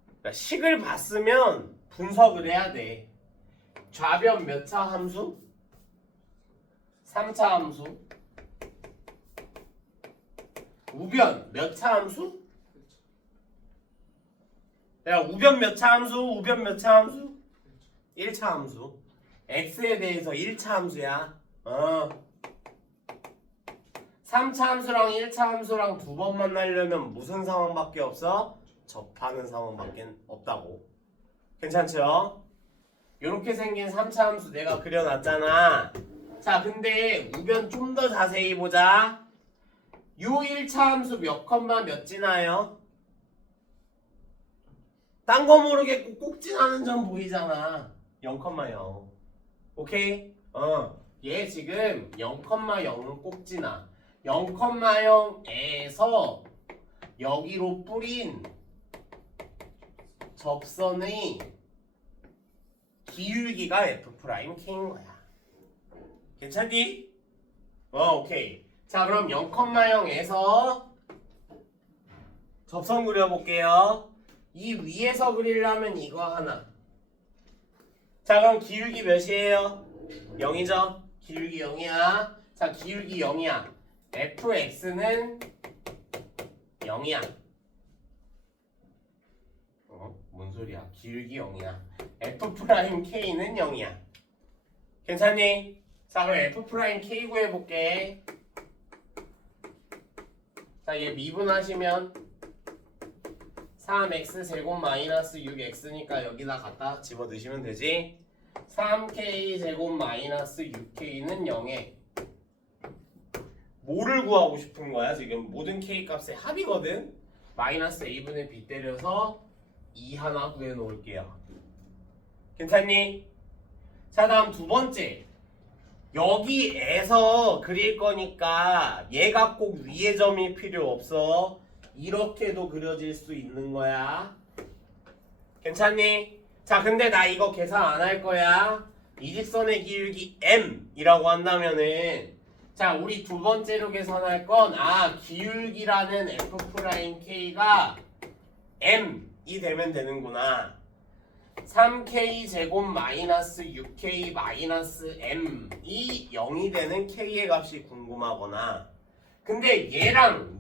그러니까 식을 봤으면 분석을 해야 돼. 좌변 몇 차 함수? 3차 함수. 우변 몇 차 함수? 야, 우변 몇 차 함수? 우변 몇 차 함수? 1차 함수. x에 대해서 1차 함수야. 3차 함수랑 1차 함수랑 두 번 만나려면 무슨 상황밖에 없어? 접하는 상황밖에 없다고. 괜찮죠? 이렇게 생긴 3차 함수 내가 그려놨잖아. 자, 근데 우변 좀 더 자세히 보자. 요 1차 함수 몇 컴마 몇 지나요? 딴 거 모르겠고 꼭 지나는 점 보이잖아. 0,0. 오케이? 얘 지금 0,0은 꼭 지나. 0,0에서 여기로 뿌린 접선의 기울기가 F'K인 거야. 괜찮니? 오케이. 자, 그럼 0,0에서 접선 그려볼게요. 이 위에서 그리려면 이거 하나. 자 그럼 기울기 몇이에요? 0이죠? 기울기 0이야. 자 기울기 0이야. fx는 0이야. 뭔 소리야? 기울기 0이야. f'k는 0이야. 괜찮니? 자 그럼 f'k 구해볼게. 자 얘 미분하시면 3x 제곱 마이너스 6x니까 여기다 갖다 집어넣으시면 되지. 3k 제곱 마이너스 6k는 0에 뭐를 구하고 싶은 거야? 지금 모든 k 값의 합이거든. 마이너스 a분의 b 때려서 2 하나 구해 놓을게요. 괜찮니? 자 다음 두 번째. 여기에서 그릴 거니까 얘가 꼭 위에 점이 필요 없어. 이렇게도 그려질 수 있는 거야. 괜찮니? 자 근데 나 이거 계산 안 할 거야. 이 직선의 기울기 m이라고 한다면은 자 우리 두 번째로 계산할 건 기울기라는 f'k가 m이 되면 되는구나. 3k 제곱 마이너스 6k 마이너스 m이 0이 되는 k의 값이 궁금하거나 근데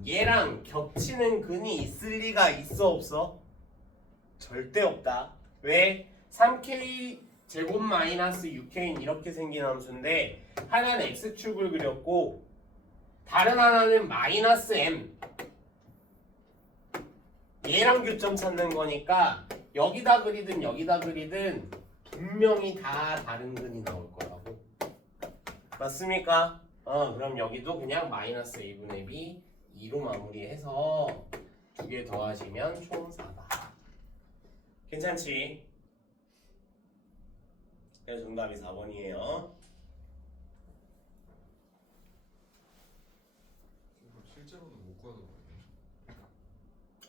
얘랑 겹치는 근이 있을 리가 있어 없어? 절대 없다. 왜? 3k 제곱 마이너스 6k는 이렇게 생긴 함수인데 하나는 x축을 그렸고 다른 하나는 마이너스 m 얘랑 교점 찾는 거니까 여기다 그리든 여기다 그리든 분명히 다 다른 근이 나올 거라고. 맞습니까? 그럼 여기도 그냥 마이너스 a분의 b 2로 마무리해서 두 개 더하시면 총 4다. 괜찮지? 그래서 정답이 4번이에요. 실제로는 못 구하는 거예요?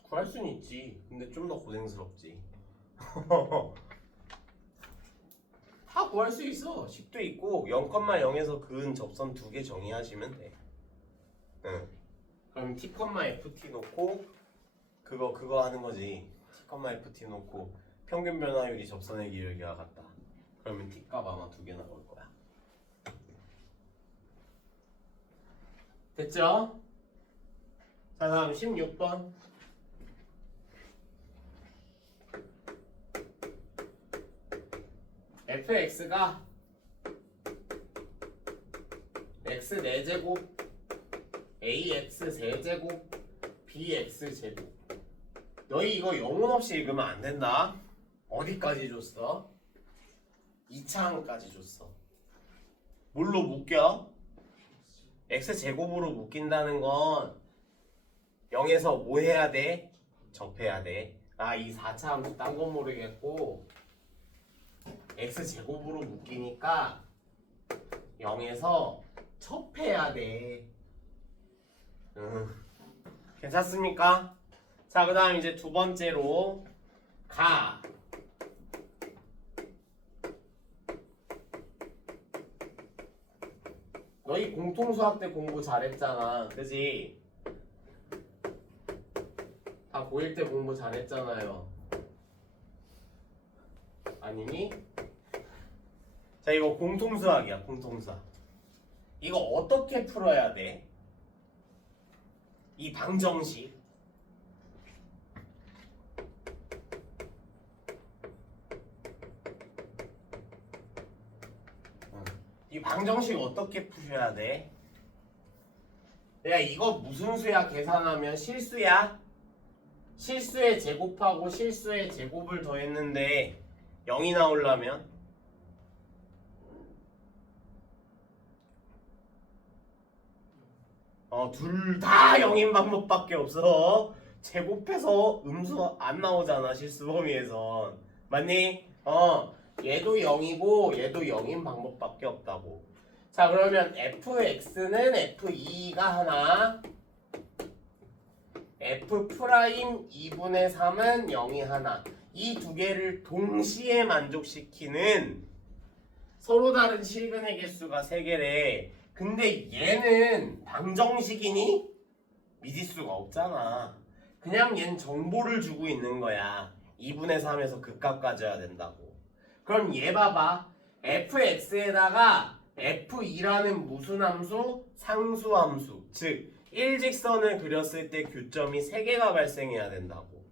구할 수는 있지. 근데 좀 더 고생스럽지. 다 구할 수 있어. 10도 있고 0,0에서 근 접선 두 개 정의하시면 돼. 응. 그럼 t,ft 놓고 그거 하는 거지. t,ft 놓고 평균 변화율이 접선의 기울기와 같다. 그러면 t 값 아마 두 개 나올 거야. 됐죠? 자 다음 16번. fx가 x 4제곱 ax 세제곱 bx 제곱. 너희 이거 영혼 없이 읽으면 안 된다. 어디까지 줬어? 2차항까지 줬어. 뭘로 묶여? x 제곱으로 묶인다는 건 0에서 뭐 해야 돼? 접해야 돼. 이 4차 함수 딴 건 모르겠고 x 제곱으로 묶이니까 0에서 접해야 돼. 괜찮습니까? 자, 그 다음 이제 두 번째로 가. 너희 공통수학 때 공부 잘했잖아. 그지? 다 고1 때 공부 잘했잖아요. 아니니? 자, 이거 공통수학이야. 공통수학. 이거 어떻게 풀어야 돼? 이 방정식. 이 방정식 어떻게 푸셔야 돼? 야 이거 무슨 수야? 계산하면 실수야? 실수에 제곱하고 실수에 제곱을 더했는데 0이 나오려면 둘 다 0인 방법밖에 없어. 제곱해서 음수 안 나오잖아 실수 범위에선. 맞니? 얘도 0이고 얘도 0인 방법밖에 없다고. 자 그러면 fx는 f2가 하나, f 프라임 2분의 3은 0이 하나. 이 두 개를 동시에 만족시키는 서로 다른 실근의 개수가 3개래. 근데 얘는 방정식이니? 미지수가 없잖아. 그냥 얘는 정보를 주고 있는 거야. 2분의 3에서 극값 가져야 된다고. 그럼 얘 봐봐. fx에다가 f2라는 무슨 함수? 상수함수. 즉 일직선을 그렸을 때 교점이 3개가 발생해야 된다고.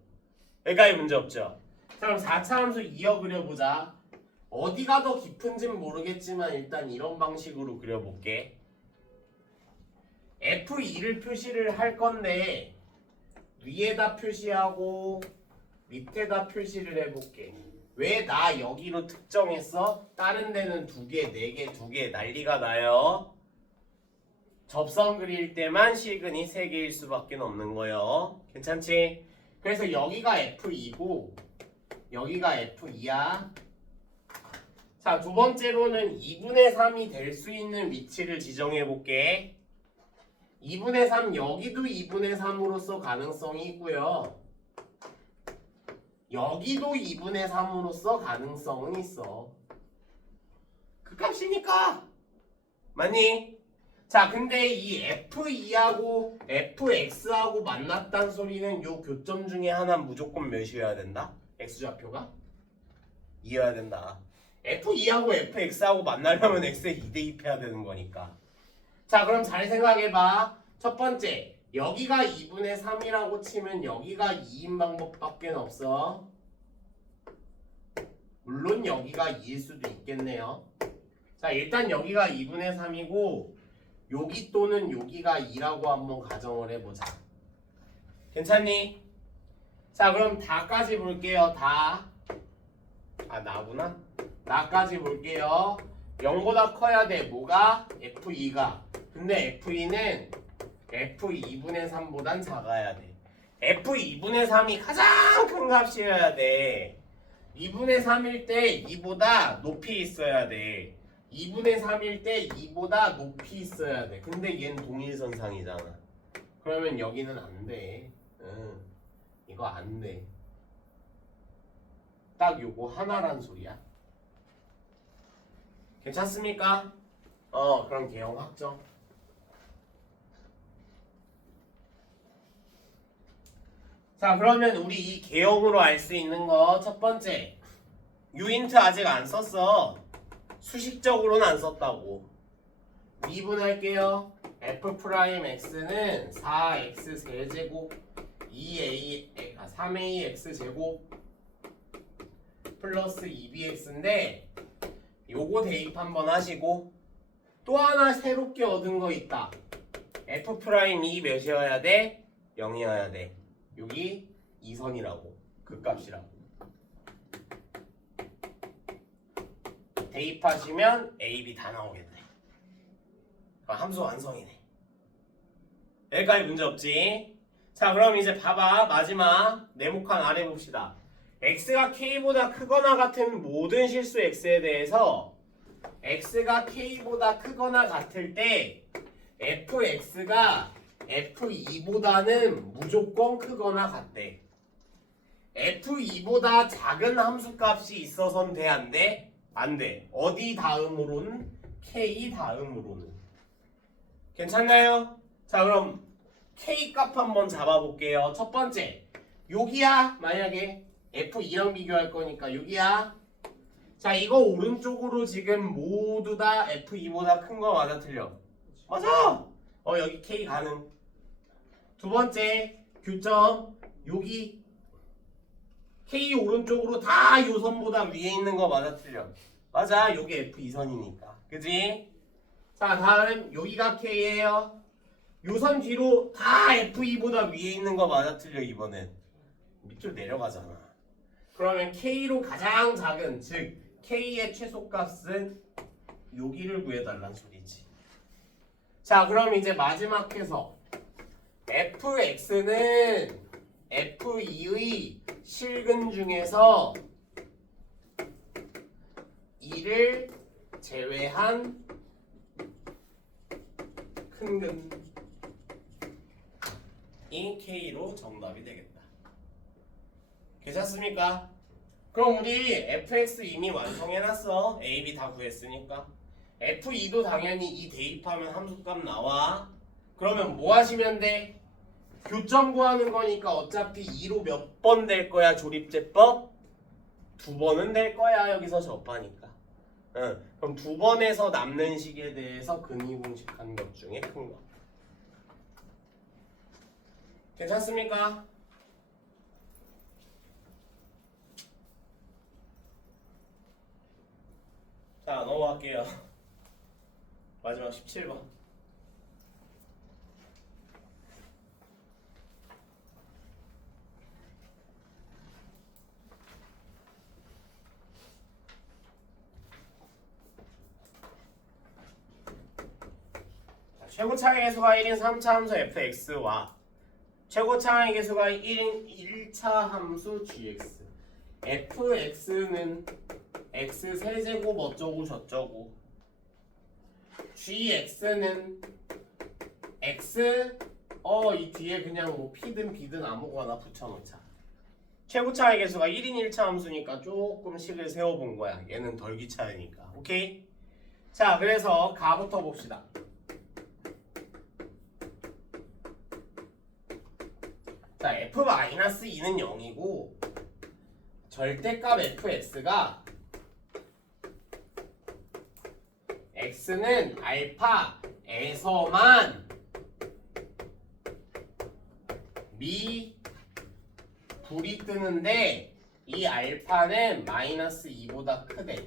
여기까지 문제 없죠? 자, 그럼 4차 함수 이어 그려보자. 어디가 더 깊은지는 모르겠지만 일단 이런 방식으로 그려볼게. F2를 표시를 할 건데 위에다 표시하고 밑에다 표시를 해볼게. 왜 나 여기로 특정했어? 다른 데는 2개, 4개, 2개 난리가 나요. 접선 그릴 때만 실근이 3개일 수밖에 없는 거예요. 괜찮지? 그래서 여기가 F2고 여기가 F2야. 자, 두 번째로는 2분의 3이 될 수 있는 위치를 지정해 볼게. 2분의 3 여기도 2분의 3으로서 가능성이 있고요. 여기도 2분의 3으로서 가능성은 있어. 그 값이니까. 맞니? 자, 근데 이 F2하고 FX하고 만났단 소리는 요 교점 중에 하나는 무조건 몇이어야 된다? X좌표가? 2여야 된다. F2하고 FX하고 만나려면 X에 2대입해야 되는 거니까. 자, 그럼 잘 생각해봐. 첫 번째, 여기가 2분의 3이라고 치면 여기가 2인 방법밖에 없어. 물론 여기가 2일 수도 있겠네요. 자, 일단 여기가 2분의 3이고 여기 또는 여기가 2라고 한번 가정을 해보자. 괜찮니? 자, 그럼 다까지 볼게요. 다. 아, 나구나. 나까지 볼게요. 0보다 커야 돼. 뭐가? F2가. 근데 F2는 F2분의 3보단 작아야 돼. F2분의 3이 가장 큰 값이어야 돼. 2분의 3일 때 2보다 높이 있어야 돼. 2분의 3일 때 2보다 높이 있어야 돼. 근데 얘는 동일선상이잖아. 그러면 여기는 안 돼. 이거 안 돼. 딱 요거 하나란 소리야. 괜찮습니까? 그럼 개형 확정. 자, 그러면 우리 이 개형으로 알 수 있는 거 첫 번째, 유인트 아직 안 썼어. 수식적으로는 안 썼다고. 미분할게요. F'X는 4X 세제곱 3AX 제곱 플러스 2BX인데 요거 대입 한번 하시고 또 하나 새롭게 얻은 거 있다. F'이 몇이어야 돼? 0이어야 돼. 여기 2선이라고. 그 값이라고. 대입하시면 A, B 다 나오겠네. 함수 완성이네. 여기까지 문제 없지? 자, 그럼 이제 봐봐. 마지막 네모칸 아래 봅시다. x가 k보다 크거나 같은 모든 실수 x에 대해서 x가 k보다 크거나 같을 때 fx가 f2보다는 무조건 크거나 같대. f2보다 작은 함수값이 있어선 돼, 안 돼? 안 돼. 어디 다음으로는? k 다음으로는. 괜찮나요? 자, 그럼 k 값 한번 잡아볼게요. 첫 번째, 여기야. 만약에 f2랑 비교할 거니까 여기야. 자, 이거 오른쪽으로 지금 모두 다 f2보다 큰 거 맞아, 틀려? 맞아! 여기 k 가능. 두 번째, 교점 여기 K 오른쪽으로 다 요선보다 위에 있는 거 맞아, 틀려? 맞아, 요게 F2선이니까. 그지? 자, 다음 여기가 K예요. 요선 뒤로 다 F2보다 위에 있는 거 맞아, 틀려? 이번엔 밑으로 내려가잖아. 그러면 K로 가장 작은, 즉 K의 최소값은 여기를 구해달란 소리지. 자, 그럼 이제 마지막 해석. fx는 f2의 실근 중에서 2를 제외한 큰 근이 k로 정답이 되겠다. 괜찮습니까? 그럼 우리 fx 이미 완성해놨어. a, b 다 구했으니까. f2도 당연히 이 대입하면 함수값 나와. 그러면 뭐 하시면 돼? 교점 구하는 거니까 어차피 2로 몇 번 될 거야 조립제법? 2번은 될 거야 여기서 접하니까. 응. 그럼 2번에서 남는 식에 대해서 근위공식 한 것 중에 큰 거. 괜찮습니까? 자 넘어갈게요. 마지막 17번. 최고차의 개수가 1인 3차 함수 fx와 최고차의 개수가 1인 1차 함수 gx. fx는 x 세제곱 어쩌고 저쩌고, gx는 x 이 뒤에 그냥 뭐 p든 b든 아무거나 붙여놓자. 최고차의 개수가 1인 1차 함수니까 조금 식을 세워본 거야. 얘는 덜 귀찮으니까. 오케이? 자, 그래서 가부터 봅시다. 자, f-2는 0이고 절대값 fx가 x는 알파에서만 불이 뜨는데 이 알파는 마이너스 2보다 크대.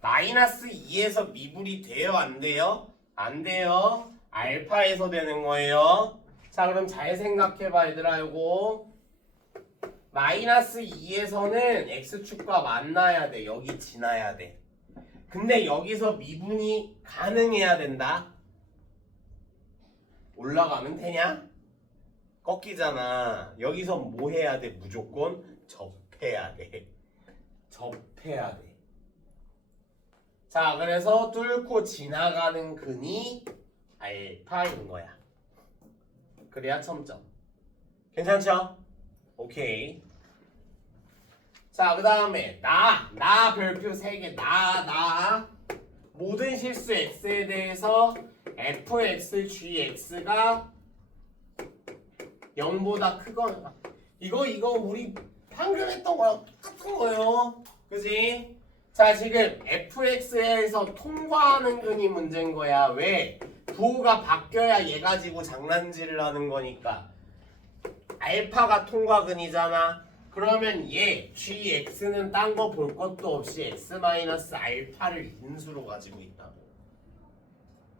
마이너스 2에서 미불이 돼요? 안 돼요? 안 돼요. 알파에서 되는 거예요. 자, 그럼 잘 생각해봐 얘들아. 이거 마이너스 2에서는 x축과 만나야 돼. 여기 지나야 돼. 근데 여기서 미분이 가능해야 된다. 올라가면 되냐? 꺾이잖아. 여기서 뭐 해야 돼? 무조건 접해야 돼. 접해야 돼. 자, 그래서 뚫고 지나가는 근이 알파인 거야. 그래야 첨점. 괜찮죠? 오케이. 자, 그 다음에 나 별표 3개. 나 모든 실수 x에 대해서 fx, gx가 0보다 크거나. 이거 우리 방금 했던 거랑 똑같은 거예요. 그지? 자, 지금 fx에서 통과하는 근이 문제인 거야. 왜? 부호가 바뀌어야 얘 가지고 장난질을 하는 거니까. 알파가 통과근이잖아. 그러면 얘 gx는 딴 거 볼 것도 없이 x-알파를 인수로 가지고 있다고.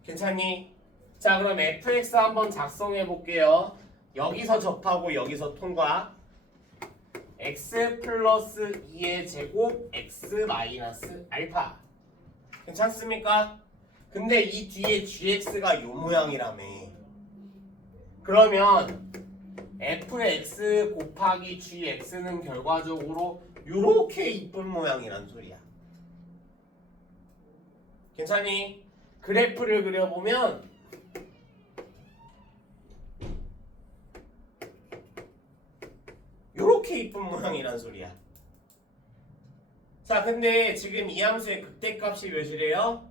괜찮니? 자, 그럼 fx 한번 작성해 볼게요. 여기서 접하고 여기서 통과. x 플러스 2의 제곱 x-알파. 괜찮습니까? 근데 이 뒤에 gx가 요 모양이라며. 그러면 fx 곱하기 gx는 결과적으로 요렇게 이쁜 모양이란 소리야. 괜찮니? 그래프를 그려보면 요렇게 이쁜 모양이란 소리야. 자, 근데 지금 이 함수의 극대값이 몇이래요?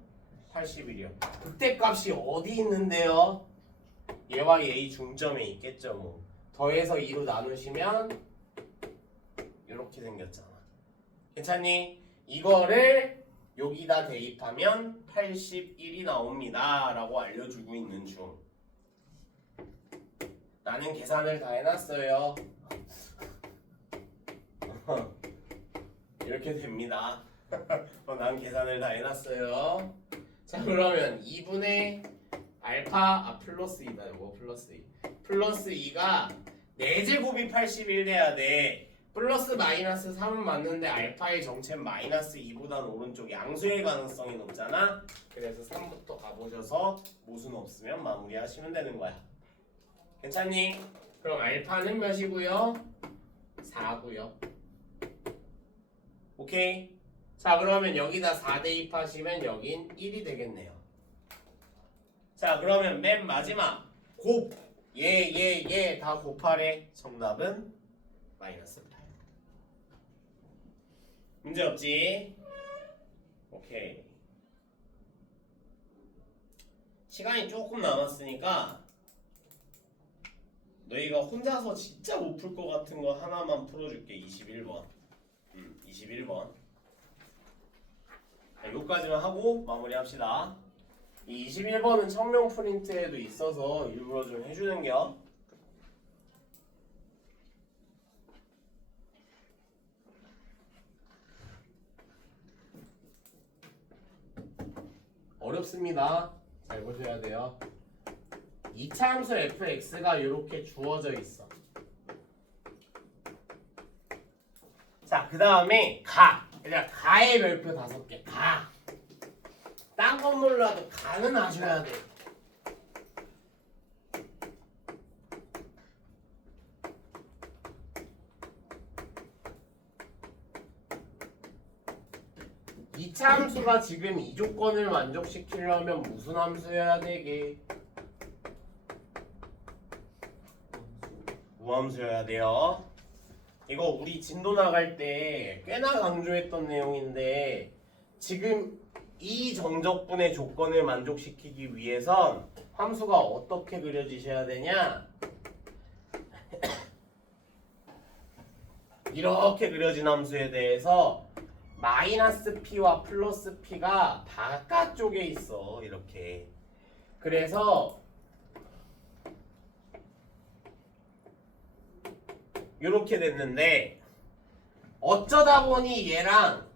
81이요. 극대값이 어디 있는데요? 얘와 얘의 중점에 있겠죠. 뭐 더해서 2로 나누시면 이렇게 생겼잖아. 괜찮니? 이거를 여기다 대입하면 81이 나옵니다 라고 알려주고 있는 중. 나는 계산을 다 해놨어요. 이렇게 됩니다. 난 계산을 다 해놨어요. 자, 그러면 2분의 알파 플러스 2다. 이거 플러스 2. 플러스 2가 4제곱이 81 돼야 돼. 플러스 마이너스 3은 맞는데 알파의 정체는 마이너스 2보다는 오른쪽 양수의 가능성이 높잖아. 그래서 3부터 가보셔서 모순 없으면 마무리하시면 되는 거야. 괜찮니? 그럼 알파는 몇이고요? 4고요. 오케이? 자, 그러면 여기다 4 대입하시면 여긴 1이 되겠네요. 자, 그러면 맨 마지막 곱 얘 다 곱하래. 정답은 마이너스 8. 문제 없지? 오케이. 시간이 조금 남았으니까 너희가 혼자서 진짜 못 풀 것 같은 거 하나만 풀어줄게. 21번. 21번. 자, 여기까지만 하고 마무리합시다. 이 21번은 청명 프린트에도 있어서 일부러 좀 해주는겨. 어렵습니다. 잘 보셔야 돼요. 이차함수 fx가 이렇게 주어져 있어. 자, 그 다음에 가. 그냥 가의 별표 5개. 가. 딴 건 몰라도 가는 아셔야 돼. 이차 함수가 지금 이 조건을 만족시키려면 무슨 함수여야 되게? 우함수여야 돼요. 이거 우리 진도 나갈 때 꽤나 강조했던 내용인데 지금 이 정적분의 조건을 만족시키기 위해선 함수가 어떻게 그려지셔야 되냐? 이렇게 그려진 함수에 대해서 마이너스 P와 플러스 P가 바깥쪽에 있어. 이렇게. 그래서 이렇게 됐는데 어쩌다 보니 얘랑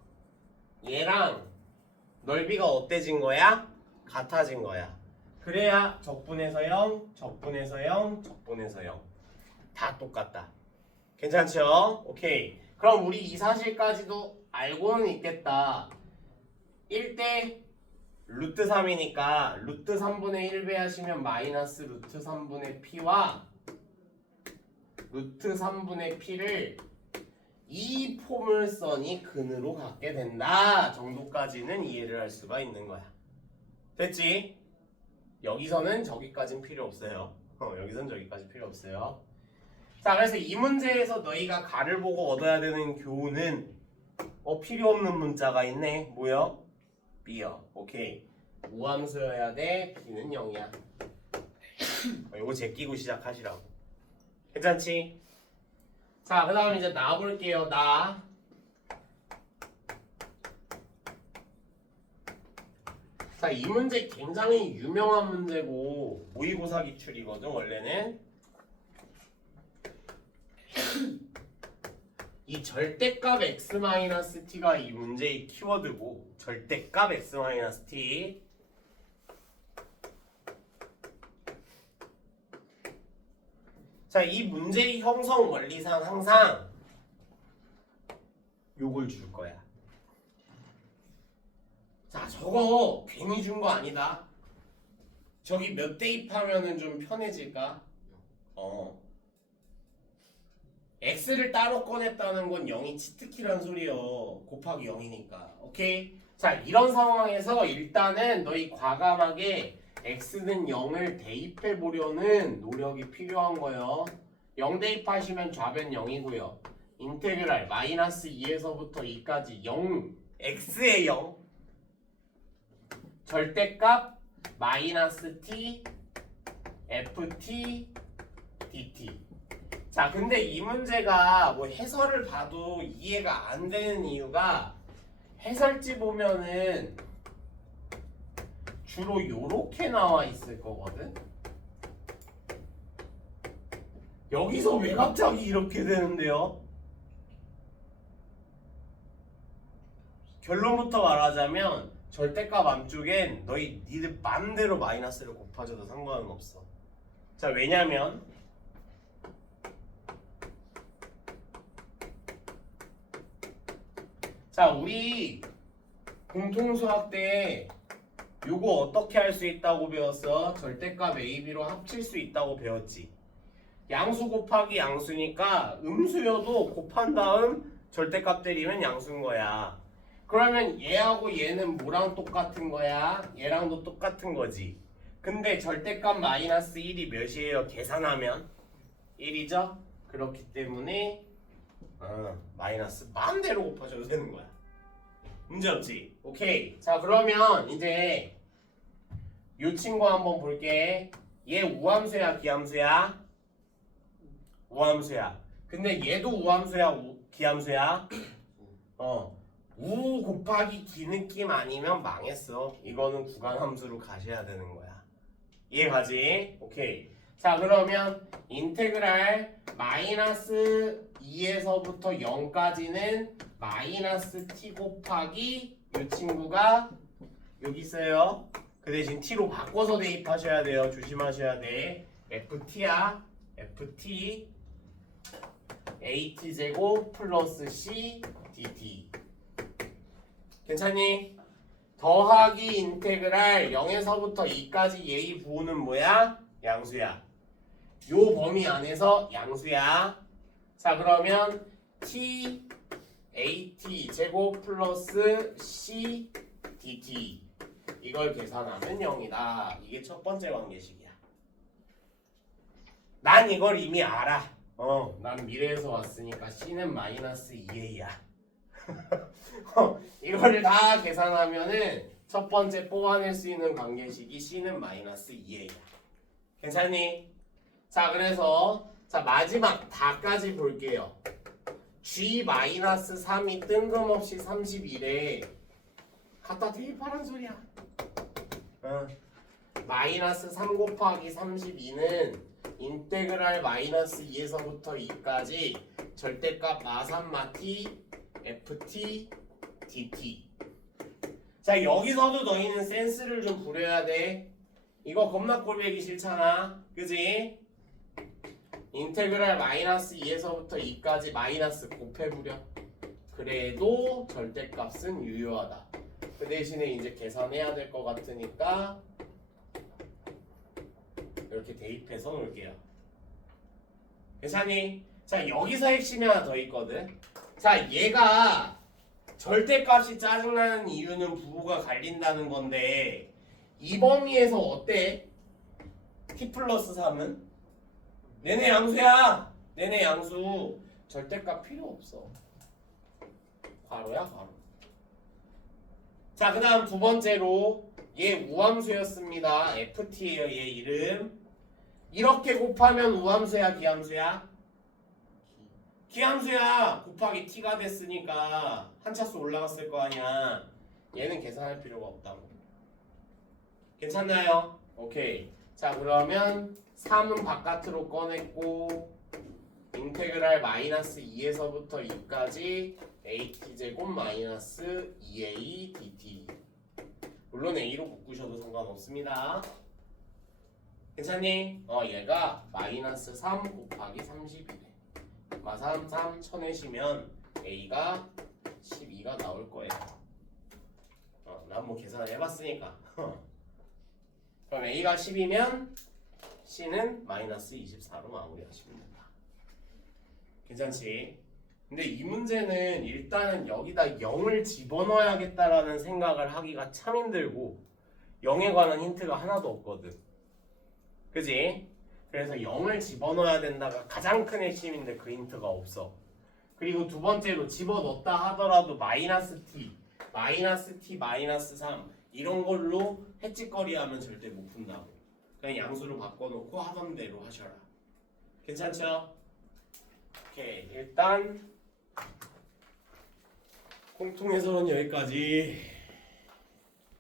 넓이가 어때진 거야? 같아진 거야. 그래야 적분에서 0, 적분에서 0, 적분에서 0. 다 똑같다. 괜찮죠? 오케이. 그럼 우리 이 사실까지도 알고는 있겠다. 1대 루트 3이니까 루트 3분의 1 배하시면 마이너스 루트 3분의 P와 루트 3분의 P를 이 포물선이 근으로 갖게 된다 정도까지는 이해를 할 수가 있는 거야. 됐지? 여기서는 저기까지는 필요 없어요. 여기서는 저기까지 필요 없어요. 자, 그래서 이 문제에서 너희가 가를 보고 얻어야 되는 교훈은 필요 없는 문자가 있네. 뭐요? B요. 오케이. 우함수여야 돼. B는 0이야. 이거 제끼고 시작하시라고. 괜찮지? 자, 그 다음 이제 나 볼게요. 나. 자, 이 문제 굉장히 유명한 문제고 모의고사 기출이거든 원래는. 이 절대값 x-t가 이 문제의 키워드고 절대값 x-t. 자, 이 문제의 형성 원리상 항상 요걸 줄 거야. 자, 저거 괜히 준 거 아니다. 저기 몇 대입하면은 좀 편해질까? x를 따로 꺼냈다는 건 0이 치트키란 소리요. 곱하기 0이니까. 오케이? 자, 이런 상황에서 일단은 너희 과감하게 x는 0을 대입해 보려는 노력이 필요한 거예요. 0 대입하시면 좌변 0이고요. 인테그랄 마이너스 2에서부터 2까지 0, x의 0, 절대값 마이너스 t, ft, dt. 자, 근데 이 문제가 뭐 해설을 봐도 이해가 안 되는 이유가 해설지 보면은 주로 요렇게 나와 있을 거거든. 여기서 왜 갑자기 이렇게 되는데요? 결론부터 말하자면 절대값 안쪽엔 니들 맘대로 마이너스를 곱해줘도 상관은 없어. 자, 왜냐면 자, 우리 공통수학 때 요거 어떻게 할 수 있다고 배웠어? 절대값 AB로 합칠 수 있다고 배웠지. 양수 곱하기 양수니까 음수여도 곱한 다음 절대값 때리면 양수인 거야. 그러면 얘하고 얘는 뭐랑 똑같은 거야? 얘랑도 똑같은 거지. 근데 절대값 마이너스 1이 몇이에요? 계산하면 1이죠? 그렇기 때문에 마이너스 마음대로 곱하셔도 되는 거야. 문제 없지? 오케이. 자, 그러면 이제 이 친구 한번 볼게. 얘 우함수야 기함수야? 우함수야. 근데 얘도 우함수야, 기함수야? 우 곱하기 기 느낌 아니면 망했어. 이거는 구간함수로 가셔야 되는 거야. 이해가지? 오케이. 자, 그러면 인테그랄 마이너스 2에서부터 0까지는 마이너스 t 곱하기 이 친구가 여기 있어요. 그 대신 t로 바꿔서 대입하셔야 돼요. 조심하셔야 돼. ft야. ft at 제곱 플러스 c dt. 괜찮니? 더하기 인테그랄 0에서부터 2까지 예의 부호는 뭐야? 양수야. 요 범위 안에서 양수야. 자, 그러면 t at 제곱 플러스 c dt 이걸 계산하면 0이다. 이게 첫 번째 관계식이야. 난 이걸 이미 알아. 난 미래에서 왔으니까 c는 마이너스 2a야. 이거를 다 계산하면은 첫 번째 뽑아낼 수 있는 관계식이 c는 마이너스 2a야. 괜찮니? 자, 그래서 자 마지막 다까지 볼게요. g-3이 뜬금없이 31에 갖다 대입하란 소리야. 마이너스 3 곱하기 32는 인테그랄 마이너스 2에서부터 2까지 절대값 마삼 마티 ft dt. 자, 여기서도 너희는 센스를 좀 부려야 돼. 이거 겁나 꼴보기 싫잖아. 그지? 인테그랄 마이너스 2에서부터 2까지 마이너스 곱해부려. 그래도 절대값은 유효하다. 그 대신에 이제 계산해야 될 것 같으니까 이렇게 대입해서 놓을게요. 괜찮니? 자, 여기서 핵심이 하나 더 있거든. 자, 얘가 절대값이 짜증나는 이유는 부호가 갈린다는 건데 이 범위에서 어때? t 플러스 3은? 내내 양수야. 내내 양수. 절대값 필요 없어. 괄호야 괄호. 자, 그 다음 두 번째로 얘 우함수였습니다. ft예요. 얘 이름. 이렇게 곱하면 우함수야 기함수야? 기함수야. 곱하기 t가 됐으니까 한 차수 올라갔을 거 아니야. 얘는 계산할 필요가 없다고. 괜찮나요? 오케이. 자, 그러면 3은 바깥으로 꺼냈고 인테그랄 마이너스 2에서부터 2까지 at제곱 마이너스 2a dt. 물론 a로 묶으셔도 상관없습니다. 괜찮니? 얘가 마이너스 3 곱하기 32래. 마삼 3 쳐내시면 a가 12가 나올 거예요. 난 뭐 계산을 해봤으니까. 그럼 a가 10이면 c는 마이너스 24로 마무리하시면 된다. 괜찮지? 근데 이 문제는 일단은 여기다 0을 집어넣어야겠다라는 생각을 하기가 참 힘들고 0에 관한 힌트가 하나도 없거든. 그지? 그래서 0을 집어넣어야 된다가 가장 큰 핵심인데 그 힌트가 없어. 그리고 두 번째로 집어넣었다 하더라도 마이너스 t, 마이너스 3 이런 걸로 헷짓거리 하면 절대 못 푼다고. 그냥 양수를 바꿔놓고 하던 대로 하셔라. 괜찮죠? 오케이. 일단 공통해설은 여기까지.